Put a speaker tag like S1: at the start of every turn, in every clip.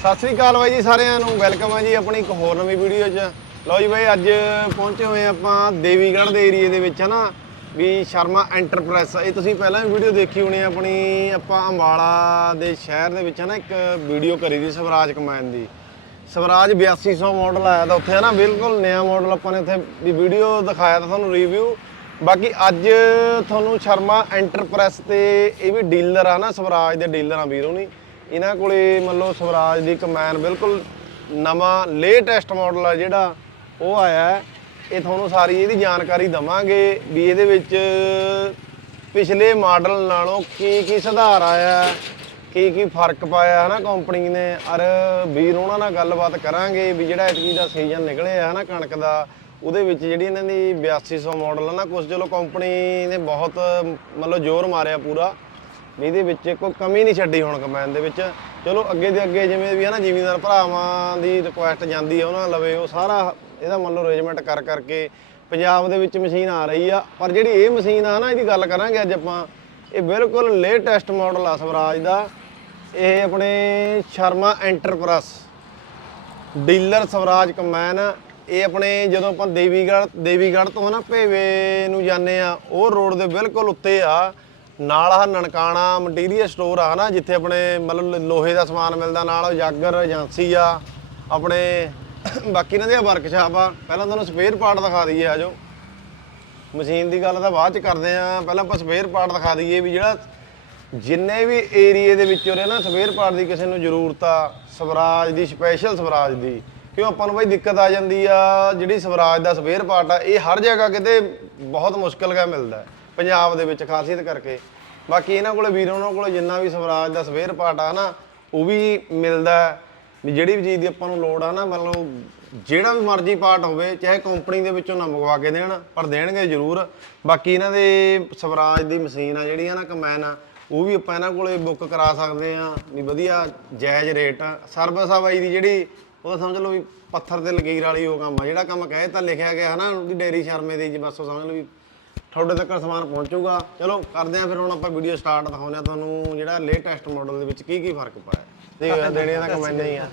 S1: ਸਤਿ ਸ੍ਰੀ ਅਕਾਲ ਬਾਈ ਜੀ ਸਾਰਿਆਂ ਨੂੰ, ਵੈਲਕਮ ਹੈ ਜੀ ਆਪਣੀ ਇੱਕ ਹੋਰ ਨਵੀਂ ਵੀਡੀਓ 'ਚ। ਲਓ ਜੀ ਬਾਈ, ਅੱਜ ਪਹੁੰਚੇ ਹੋਏ ਆਪਾਂ ਦੇਵੀਗੜ੍ਹ ਦੇ ਏਰੀਏ ਦੇ ਵਿੱਚ, ਹਨਾ? ਵੀ ਸ਼ਰਮਾ ਐਂਟਰਪ੍ਰਾਈਜ਼ ਇਹ ਤੁਸੀਂ ਪਹਿਲਾਂ ਵੀ ਵੀਡੀਓ ਦੇਖੀ ਹੋਣੀ ਆਪਣੀ, ਆਪਾਂ ਅੰਬਾਲਾ ਦੇ ਸ਼ਹਿਰ ਦੇ ਵਿੱਚ, ਹਨਾ, ਇੱਕ ਵੀਡੀਓ ਕਰੀ ਦੀ ਸਵਰਾਜ ਕਮੈਨ ਦੀ। ਸਵਰਾਜ 8200 ਮਾਡਲ ਆਇਆ ਤਾਂ ਉੱਥੇ, ਹਨਾ? ਬਿਲਕੁਲ ਨਵਾਂ ਮਾਡਲ ਆਪਾਂ ਨੇ ਉੱਥੇ ਵੀ ਵੀਡੀਓ ਦਿਖਾਇਆ ਤਾਂ ਤੁਹਾਨੂੰ ਰਿਵਿਊ ਬਾਕੀ ਅੱਜ ਤੁਹਾਨੂੰ ਸ਼ਰਮਾ ਐਂਟਰਪ੍ਰਾਈਜ਼ ਤੇ ਇਹ ਵੀ ਡੀਲਰ ਆ ਨਾ ਸਵਰਾਜ ਦੇ ਡੀਲਰ ਆ ਵੀਰੋ ਨਹੀਂ ਇਹਨਾਂ ਕੋਲੇ ਮੰਨ ਲਓ ਸਵਰਾਜ ਦੀ ਕਮੈਨ ਬਿਲਕੁਲ ਨਵਾਂ ਲੇਟੈਸਟ ਮਾਡਲ ਆ ਜਿਹੜਾ ਉਹ ਆਇਆ ਇਹ ਤੁਹਾਨੂੰ ਸਾਰੀ ਇਹਦੀ ਜਾਣਕਾਰੀ ਦਵਾਂਗੇ ਵੀ ਇਹਦੇ ਵਿੱਚ ਪਿਛਲੇ ਮਾਡਲ ਨਾਲੋਂ ਕੀ ਕੀ ਸੁਧਾਰ ਆਇਆ ਕੀ ਕੀ ਫ਼ਰਕ ਪਾਇਆ ਹੈ ਨਾ ਕੰਪਨੀ ਨੇ। ਅਰ ਵੀਰ ਉਹਨਾਂ ਨਾਲ ਗੱਲਬਾਤ ਕਰਾਂਗੇ ਵੀ ਜਿਹੜਾ ਐਤਕੀ ਦਾ ਸੀਜ਼ਨ ਨਿਕਲਿਆ ਹੈ ਨਾ ਕਣਕ ਦਾ, ਉਹਦੇ ਵਿੱਚ ਜਿਹੜੀ ਇਹਨਾਂ ਦੀ 8200 ਮਾਡਲ ਹੈ ਨਾ ਕੁਝ ਚਲੋ ਕੰਪਨੀ ਨੇ ਬਹੁਤ ਮਤਲਬ ਜ਼ੋਰ ਮਾਰਿਆ ਪੂਰਾ। ਵੀ ਇਹਦੇ ਵਿੱਚ ਕੋਈ ਕਮੀ ਨਹੀਂ ਛੱਡੀ ਹੁਣ ਕੰਬਾਈਨ ਦੇ ਵਿੱਚ। ਚਲੋ, ਅੱਗੇ ਦੇ ਅੱਗੇ ਜਿਵੇਂ ਵੀ ਹੈ ਨਾ, ਜ਼ਿਮੀਂਦਾਰ ਭਰਾਵਾਂ ਦੀ ਰਿਕੁਐਸਟ ਜਾਂਦੀ ਹੈ ਉਹਨਾਂ ਲਵੇ, ਉਹ ਸਾਰਾ ਇਹਦਾ ਮੰਨ ਲਓ ਅਰੇਂਜਮੈਂਟ ਕਰ ਕਰਕੇ ਪੰਜਾਬ ਦੇ ਵਿੱਚ ਮਸ਼ੀਨ ਆ ਰਹੀ ਆ। ਪਰ ਜਿਹੜੀ ਇਹ ਮਸ਼ੀਨ ਆ ਨਾ, ਇਹਦੀ ਗੱਲ ਕਰਾਂਗੇ ਅੱਜ ਆਪਾਂ। ਇਹ ਬਿਲਕੁਲ ਲੇਟੈਸਟ ਮਾਡਲ ਆ ਸਵਰਾਜ ਦਾ। ਇਹ ਆਪਣੇ Sharma enterprises dealer Swaraj combine ਇਹ ਆਪਣੇ ਜਦੋਂ ਆਪਾਂ ਦੇਵੀਗੜ੍ਹ ਦੇਵੀਗੜ੍ਹ ਤੋਂ ਨਾ, ਭੇਵੇ ਨੂੰ ਜਾਂਦੇ ਆ, ਉਹ ਰੋਡ ਦੇ ਬਿਲਕੁਲ ਉੱਤੇ ਆ। ਨਾਲ ਆ ਨਨਕਾਣਾ ਮਟੀਰੀਅਲ ਸਟੋਰ ਆ ਨਾ ਜਿੱਥੇ ਆਪਣੇ ਮਤਲਬ ਲੋਹੇ ਦਾ ਸਮਾਨ ਮਿਲਦਾ ਨਾਲ ਜਾਗਰ ਏਜੰਸੀ ਆ ਆਪਣੇ ਬਾਕੀ ਇਹਨਾਂ ਦੀਆਂ ਵਰਕਸ਼ਾਪ ਆ। ਪਹਿਲਾਂ ਤੁਹਾਨੂੰ ਸਪੇਅਰ ਪਾਰਟ ਦਿਖਾ ਦਈਏ ਆਜੋ ਮਸ਼ੀਨ ਦੀ ਗੱਲ ਤਾਂ ਬਾਅਦ ਚ ਕਰਦੇ ਆ। ਪਹਿਲਾਂ ਆਪਾਂ ਸਪੇਅਰ ਪਾਰਟ ਦਿਖਾ ਦਈਏ ਵੀ ਜਿਹੜਾ ਜਿੰਨੇ ਵੀ ਏਰੀਏ ਦੇ ਵਿੱਚ ਉਰੇ ਨਾ ਸਪੇਅਰ ਪਾਰਟ ਦੀ ਕਿਸੇ ਨੂੰ ਜ਼ਰੂਰਤ ਆ ਸਵਰਾਜ ਦੀ ਸਪੈਸ਼ਲ ਸਵਰਾਜ ਦੀ। ਕਿਉਂ ਆਪਾਂ ਨੂੰ ਬਾਈ ਦਿੱਕਤ ਆ ਜਾਂਦੀ ਆ ਜਿਹੜੀ ਸਵਰਾਜ ਦਾ ਸਪੇਅਰ ਪਾਰਟ ਆ ਇਹ ਹਰ ਜਗ੍ਹਾ ਕਿਤੇ ਬਹੁਤ ਮੁਸ਼ਕਲ ਗਾ ਮਿਲਦਾ। ਹੈ, ਪੰਜਾਬ ਦੇ ਵਿੱਚ ਖਾਸੀਅਤ ਕਰਕੇ। ਬਾਕੀ ਇਹਨਾਂ ਕੋਲੇ ਵੀਰ ਉਹਨਾਂ ਕੋਲੇ ਜਿੰਨਾ ਵੀ ਸਵਰਾਜ ਦਾ ਸਪੇਅਰ ਪਾਰਟ ਆ ਨਾ, ਉਹ ਵੀ ਮਿਲਦਾ ਵੀ ਜਿਹੜੀ ਵੀ ਚੀਜ਼ ਦੀ ਆਪਾਂ ਨੂੰ ਲੋੜ ਆ ਨਾ, ਮਤਲਬ ਜਿਹੜਾ ਵੀ ਮਰਜ਼ੀ ਪਾਰਟ ਹੋਵੇ, ਚਾਹੇ ਕੰਪਨੀ ਦੇ ਵਿੱਚੋਂ ਨਾ ਮੰਗਵਾ ਕੇ ਦੇਣ, ਪਰ ਦੇਣਗੇ ਜ਼ਰੂਰ। ਬਾਕੀ ਇਹਨਾਂ ਦੇ ਸਵਰਾਜ ਦੀ ਮਸ਼ੀਨ ਆ, ਜਿਹੜੀ ਆ ਨਾ ਕੰਬਾਈਨ ਆ, ਉਹ ਵੀ ਆਪਾਂ ਇਹਨਾਂ ਕੋਲੇ ਬੁੱਕ ਕਰਾ ਸਕਦੇ ਆ। ਵੀ ਵਧੀਆ ਜਾਇਜ਼ ਰੇਟ ਆ। ਸਰਵਿਸ ਆ ਬਾਈ ਦੀ ਜਿਹੜੀ, ਉਹ ਸਮਝ ਲਓ ਵੀ ਪੱਥਰ ਤੇ ਲਕੀਰ ਵਾਲੀ ਉਹ ਕੰਮ ਆ। ਜਿਹੜਾ ਕੰਮ ਕਹੇ ਤਾਂ ਲਿਖਿਆ ਗਿਆ ਹਨਾ ਉਹਦੀ ਡੇਰੀ ਸ਼ਰਮੇ ਦੀ ਜੀ ਬਸ ਉਹ ਸਮਝ ਲਓ ਵੀ ਤੁਹਾਡੇ ਤੱਕ ਸਮਾਨ ਪਹੁੰਚੂਗਾ। ਚਲੋ ਕਰਦੇ ਆ ਫਿਰ ਹੁਣ ਆਪਾਂ ਵੀਡੀਓ ਸਟਾਰਟ ਦਿਖਾਉਂਦੇ ਆ ਤੁਹਾਨੂੰ ਜਿਹੜਾ ਲੇਟੈਸਟ ਮਾਡਲ ਦੇ ਵਿੱਚ ਕੀ ਕੀ ਫ਼ਰਕ ਪਾਇਆ। ਤੇ ਦੇਣੇ ਦਾ ਕਮੈਂਟ ਨਹੀਂ ਆ।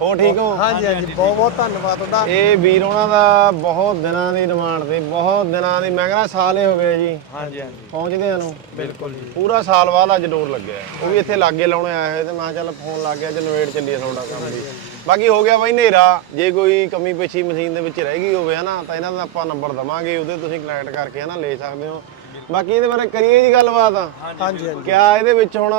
S1: ਹੋ ਠੀਕ ਹੋ?
S2: ਹਾਂਜੀ ਹਾਂਜੀ ਬਹੁਤ ਬਹੁਤ ਧੰਨਵਾਦ ਉਹਦਾ
S1: ਇਹ ਵੀਰ ਉਹਨਾਂ ਦਾ ਬਹੁਤ ਦਿਨਾਂ ਦੀ ਡਿਮਾਂਡ ਤੇ ਬਹੁਤ ਦਿਨਾਂ ਦੀ ਮੈਂ ਕਹਿੰਦਾ ਸਾਲ ਹੀ ਹੋ ਗਏ ਜੀ।
S2: ਹਾਂਜੀ ਹਾਂਜੀ।
S1: ਪਹੁੰਚਦੇ ਨੂੰ।
S2: ਬਿਲਕੁਲ ਜੀ।
S1: ਪੂਰਾ ਸਾਲ ਬਾਅਦ ਅੱਜ ਡੋਰ ਲੱਗਿਆ। ਉਹ ਵੀ ਇੱਥੇ ਲਾਗੇ ਲਾਉਣੇ ਆਏ ਹੋਏ ਤੇ ਮੈਂ ਕਿਹਾ ਚੱਲ ਫੋਨ ਲੱਗ ਗਿਆ ਜਨਵੇੜ ਚੱਲੀਏ ਤੁਹਾਡਾ ਕੰਮ ਵੀ। ਬਾਕੀ ਹੋ ਗਿਆ ਬਾਈ ਹਨੇਰਾ ਜੇ ਕੋਈ ਕਮੀ ਪੇਸ਼ੀ ਮਸ਼ੀਨ ਦੇ ਵਿੱਚ ਰਹਿ ਗਈ ਹੋਵੇ ਹਨਾ ਤਾਂ ਇਹਨਾਂ ਦਾ ਆਪਾਂ ਨੰਬਰ ਦਵਾਂਗੇ ਉਹਦੇ ਤੁਸੀਂ ਕਨੈਕਟ ਕਰਕੇ ਹਨਾ ਲੈ ਸਕਦੇ ਹੋ। ਬਾਕੀ ਇਹਦੇ ਬਾਰੇ ਕਰੀਏ ਜੀ ਗੱਲਬਾਤ।
S2: ਹਾਂਜੀ ਹਾਂਜੀ
S1: ਕਿਆ ਇਹਦੇ ਵਿੱਚ ਹੁਣ